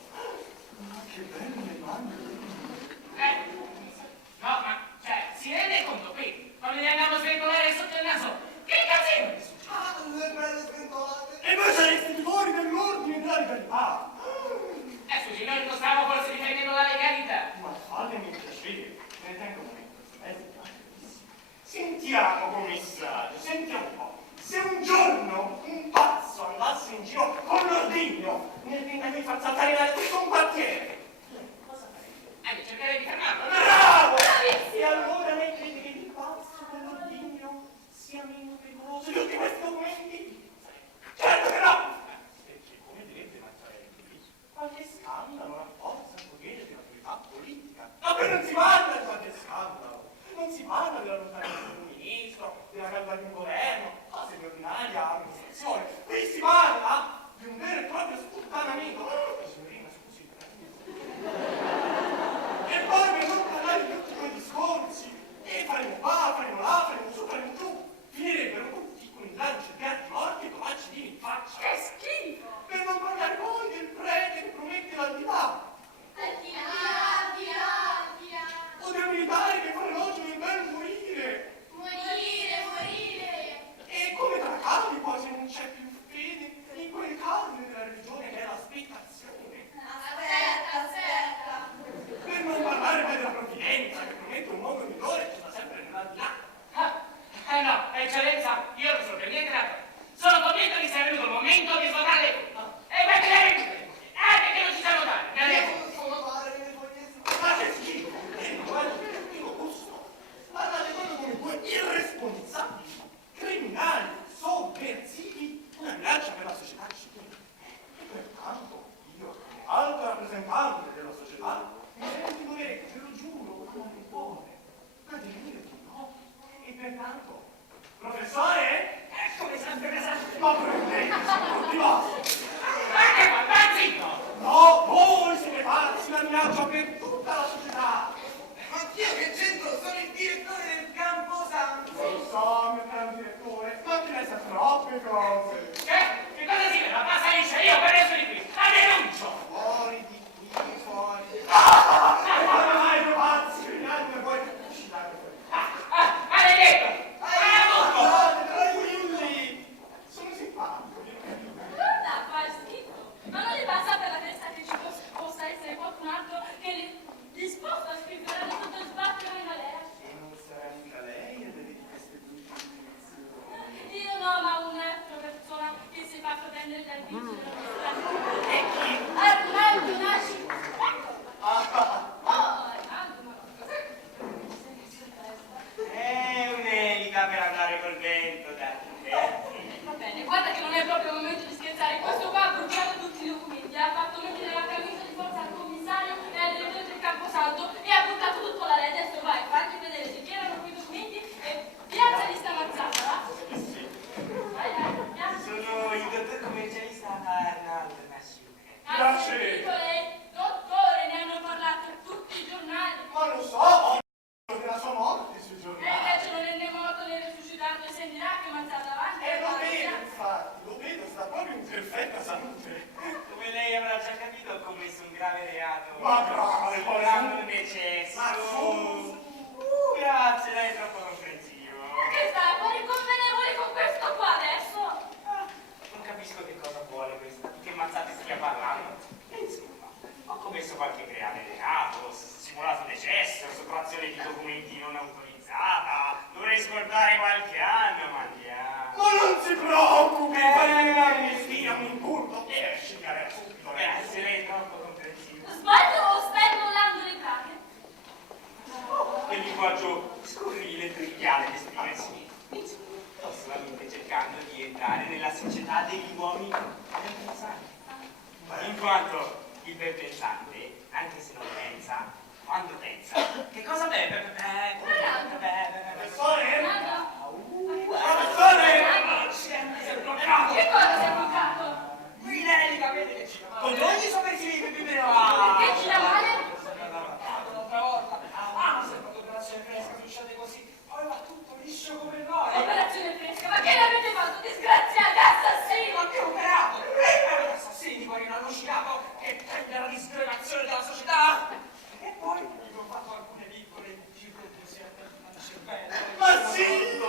ma che belle mani. No, ma, si rende conto qui, quando gli andiamo a sventolare sotto il naso, che casino! Le belle sventolate. E voi sareste fuori dell'ordine della legalità. Scusi, noi non stavamo forse difendendo la legalità. Ma fatemi un piacere, ne tengo un momento. Sentiamo, commissario, sentiamo un po'. Se un giorno un pazzo andasse in giro con l'ordigno nel tentativo di far saltare da tutto un quartiere, cosa farete? Cercherei di fermarlo. Bravo! E allora lei crede che il pazzo con l'ordigno sia meno pericoloso di tutti questi documenti? Certo che no! Perché, come direbbe Mattarelli, qualche scandalo rafforza il potere dell'autorità politica. Ma poi non si parla di qualche scandalo, non si parla della lontananza di un ministro, della calma di un governo, cose di ordinaria amministrazione. Qui si parla di un vero e proprio sputtanamento. Signorina, scusi. E poi per non parlare di tutti quei discorsi, e faremo qua, faremo là, faremo su, faremo giù, finirebbero tutti con il lancio di piatti morti e tomacini in faccia. Che schifo! Per non parlare poi del prete che promette l'aldilà. O del militare che fa l'elogio del bel morire. E come tra cavi poi se non c'è più fede in quel caso della religione che è la spettazione. Ma mi senti volere, te lo giuro, con il cuore. Ma devi dire tu no. E pertanto, professore? Come sempre presente. Ma prendete, sono tutti vostri. Ma che va, zitto! No, voi siete pazzi, una minaccia per tutta la società. Ma chi è che c'entro? Sono il direttore del Camposanto. Lo so, mio caro direttore, ma che ne sa troppe cose. Che cosa si vede? La passa liscia, io per adesso di qui. La denuncio! Fuori di qui, fuori. Ormai due pazzi, criminali, come vuoi uscire fuori. Maledetto! No, tranquilli, sono simpatici. Guarda, fa schifo. Ma non gli passa per la testa che ci possa essere qualcun altro che disposto a scrivere sotto il sbattere in galera? E non sarà mica lei a vedere queste due insieme. Io no, ma un'altra persona che si fa prendere dal viso della nostra. E chi? Armando Nasci. Ah, Oh, Armando, ma cos'è che mi sei in testa? È un'elica per andare col vento, dai. Va bene, guarda che non è proprio il momento di scherzare. Questo qua ha bruciato tutti i documenti, ha fatto mettere la camicia di forza al commissario e al direttore del Camposanto e ha buttato tutto alla rete. Adesso vai, fagli vedere se c'erano quei documenti e piazzali sta mazzata, va? Vai, piazza. Sono il dottor commercialista Arnaldo Nasciuca. Ha sentito lei? Dottore, ne hanno parlato tutti i giornali. ma lo so, ho della sua morte sui E giornali. invece non è né morto né risuscitato e sentirà che mazzata avanti. E lo vedo, infatti, lo vedo, sta proprio in perfetta salute. Come lei avrà già capito, ho commesso un grave reato. Ma grave, poi Simulando su. un decesso. Ma su. Grazie, lei è troppo comprensivo. Che stai fuori convenevoli con questo qua adesso? Non capisco che cosa vuole questa, di che mazzate stia parlando. Insomma, ho commesso qualche grave reato, simulato decesso, sottrazione di documenti non autorizzata, dovrei scordare qualche anno, ma andiamo. Ma non si preoccupi, fai un'amnistia, un incurto, esci da subito. Grazie, lei è troppo comprensivo. Sbaglio o stai mollando le placche? Che linguaggio scurrile e triviale di esprimersi. Sto solamente cercando di entrare nella società degli uomini ben pensanti. In quanto il ben pensante, anche se non pensa, quando pensa, che cosa beve? Professore? Nada. Professore? Che cosa sei bloccato? Qui lei vede che ci Con ogni sopperfine più Perché ci dà male? l'altra volta. Ah, se proprio operazione fresca, succede così. Poi va tutto liscio come il nord. Operazione fresca, ma che l'avete fatto? Disgraziati, assassini! Ma che operato? Assassini, poi un allucinato che prende la disgregazione della società. E poi gli ho fatto alcune piccole circonvoluzioni al cervello. Ma sì,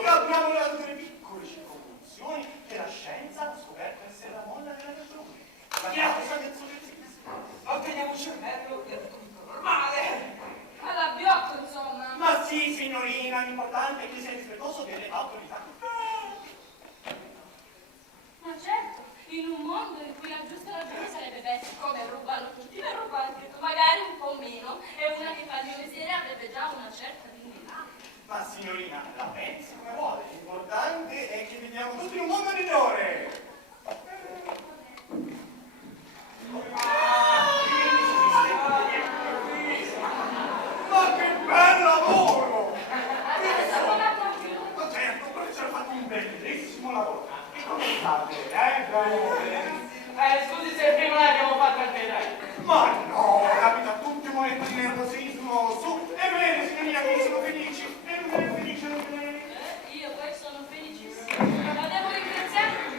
abbiamo le altre piccole circonvoluzioni che la scienza ha scoperto essere la molla della ragione. Ma che la cosa del Otteniamo un cervello e tutto normale. Alla biocco, insomma. Ma sì, signorina, l'importante è che sia rispettoso delle autorità. Ma certo, in un mondo in cui la giusta ragione sarebbe beh, come rubano tutti, ne ruba anche tu, magari un po' meno, e una che fa il mio mestiere avrebbe già una certa dignità. Ma signorina, la pensi come vuole. L'importante è che viviamo tutti in un mondo migliore. Ma che bel lavoro! Adesso parlato anche tu. Ma certo, professore, ha fatto un bellissimo lavoro. E come state? Bene. Scusi se prima l'abbiamo fatto al pedale. Ma no, capita a tutti un momento di nervosismo. Su, ebbene, signorina, qui sono felici. E non è felice anche lei. Io poi sono felicissima. La devo ringraziare?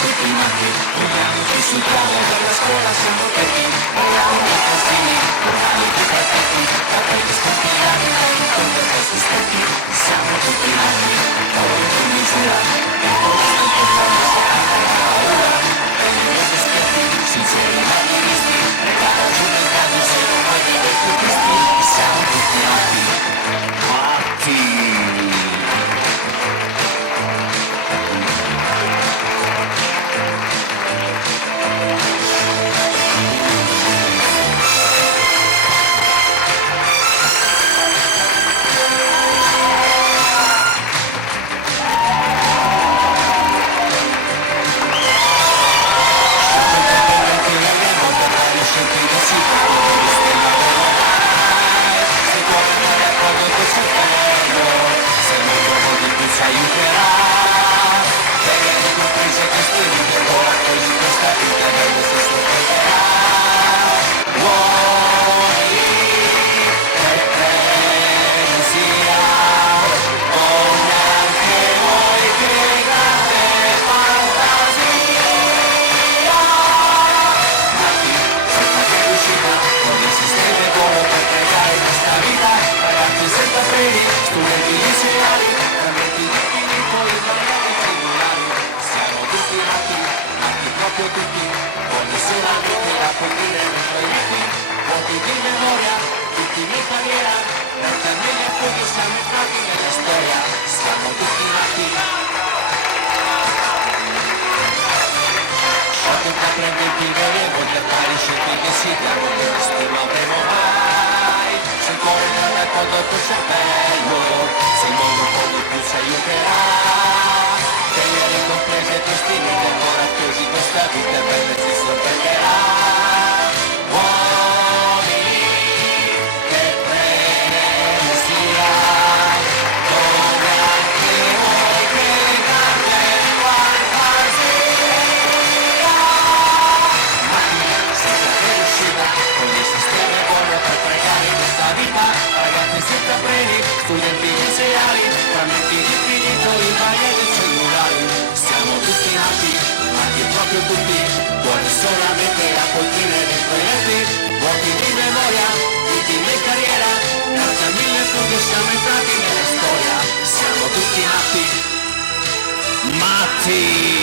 tutti matti, muoviamoci sul piano della scuola, siamo tutti, parliamo di cosini, tornali più partiti, capelli scompilati, con le teste stretti, siamo tutti matti, poi di misura, e poi stanco quando si canta la paura, e nei deschetti, sinceri ma visti, regala giù nel caso se non vuoi vedere più tristi, siamo tutti matti, matti. Matti!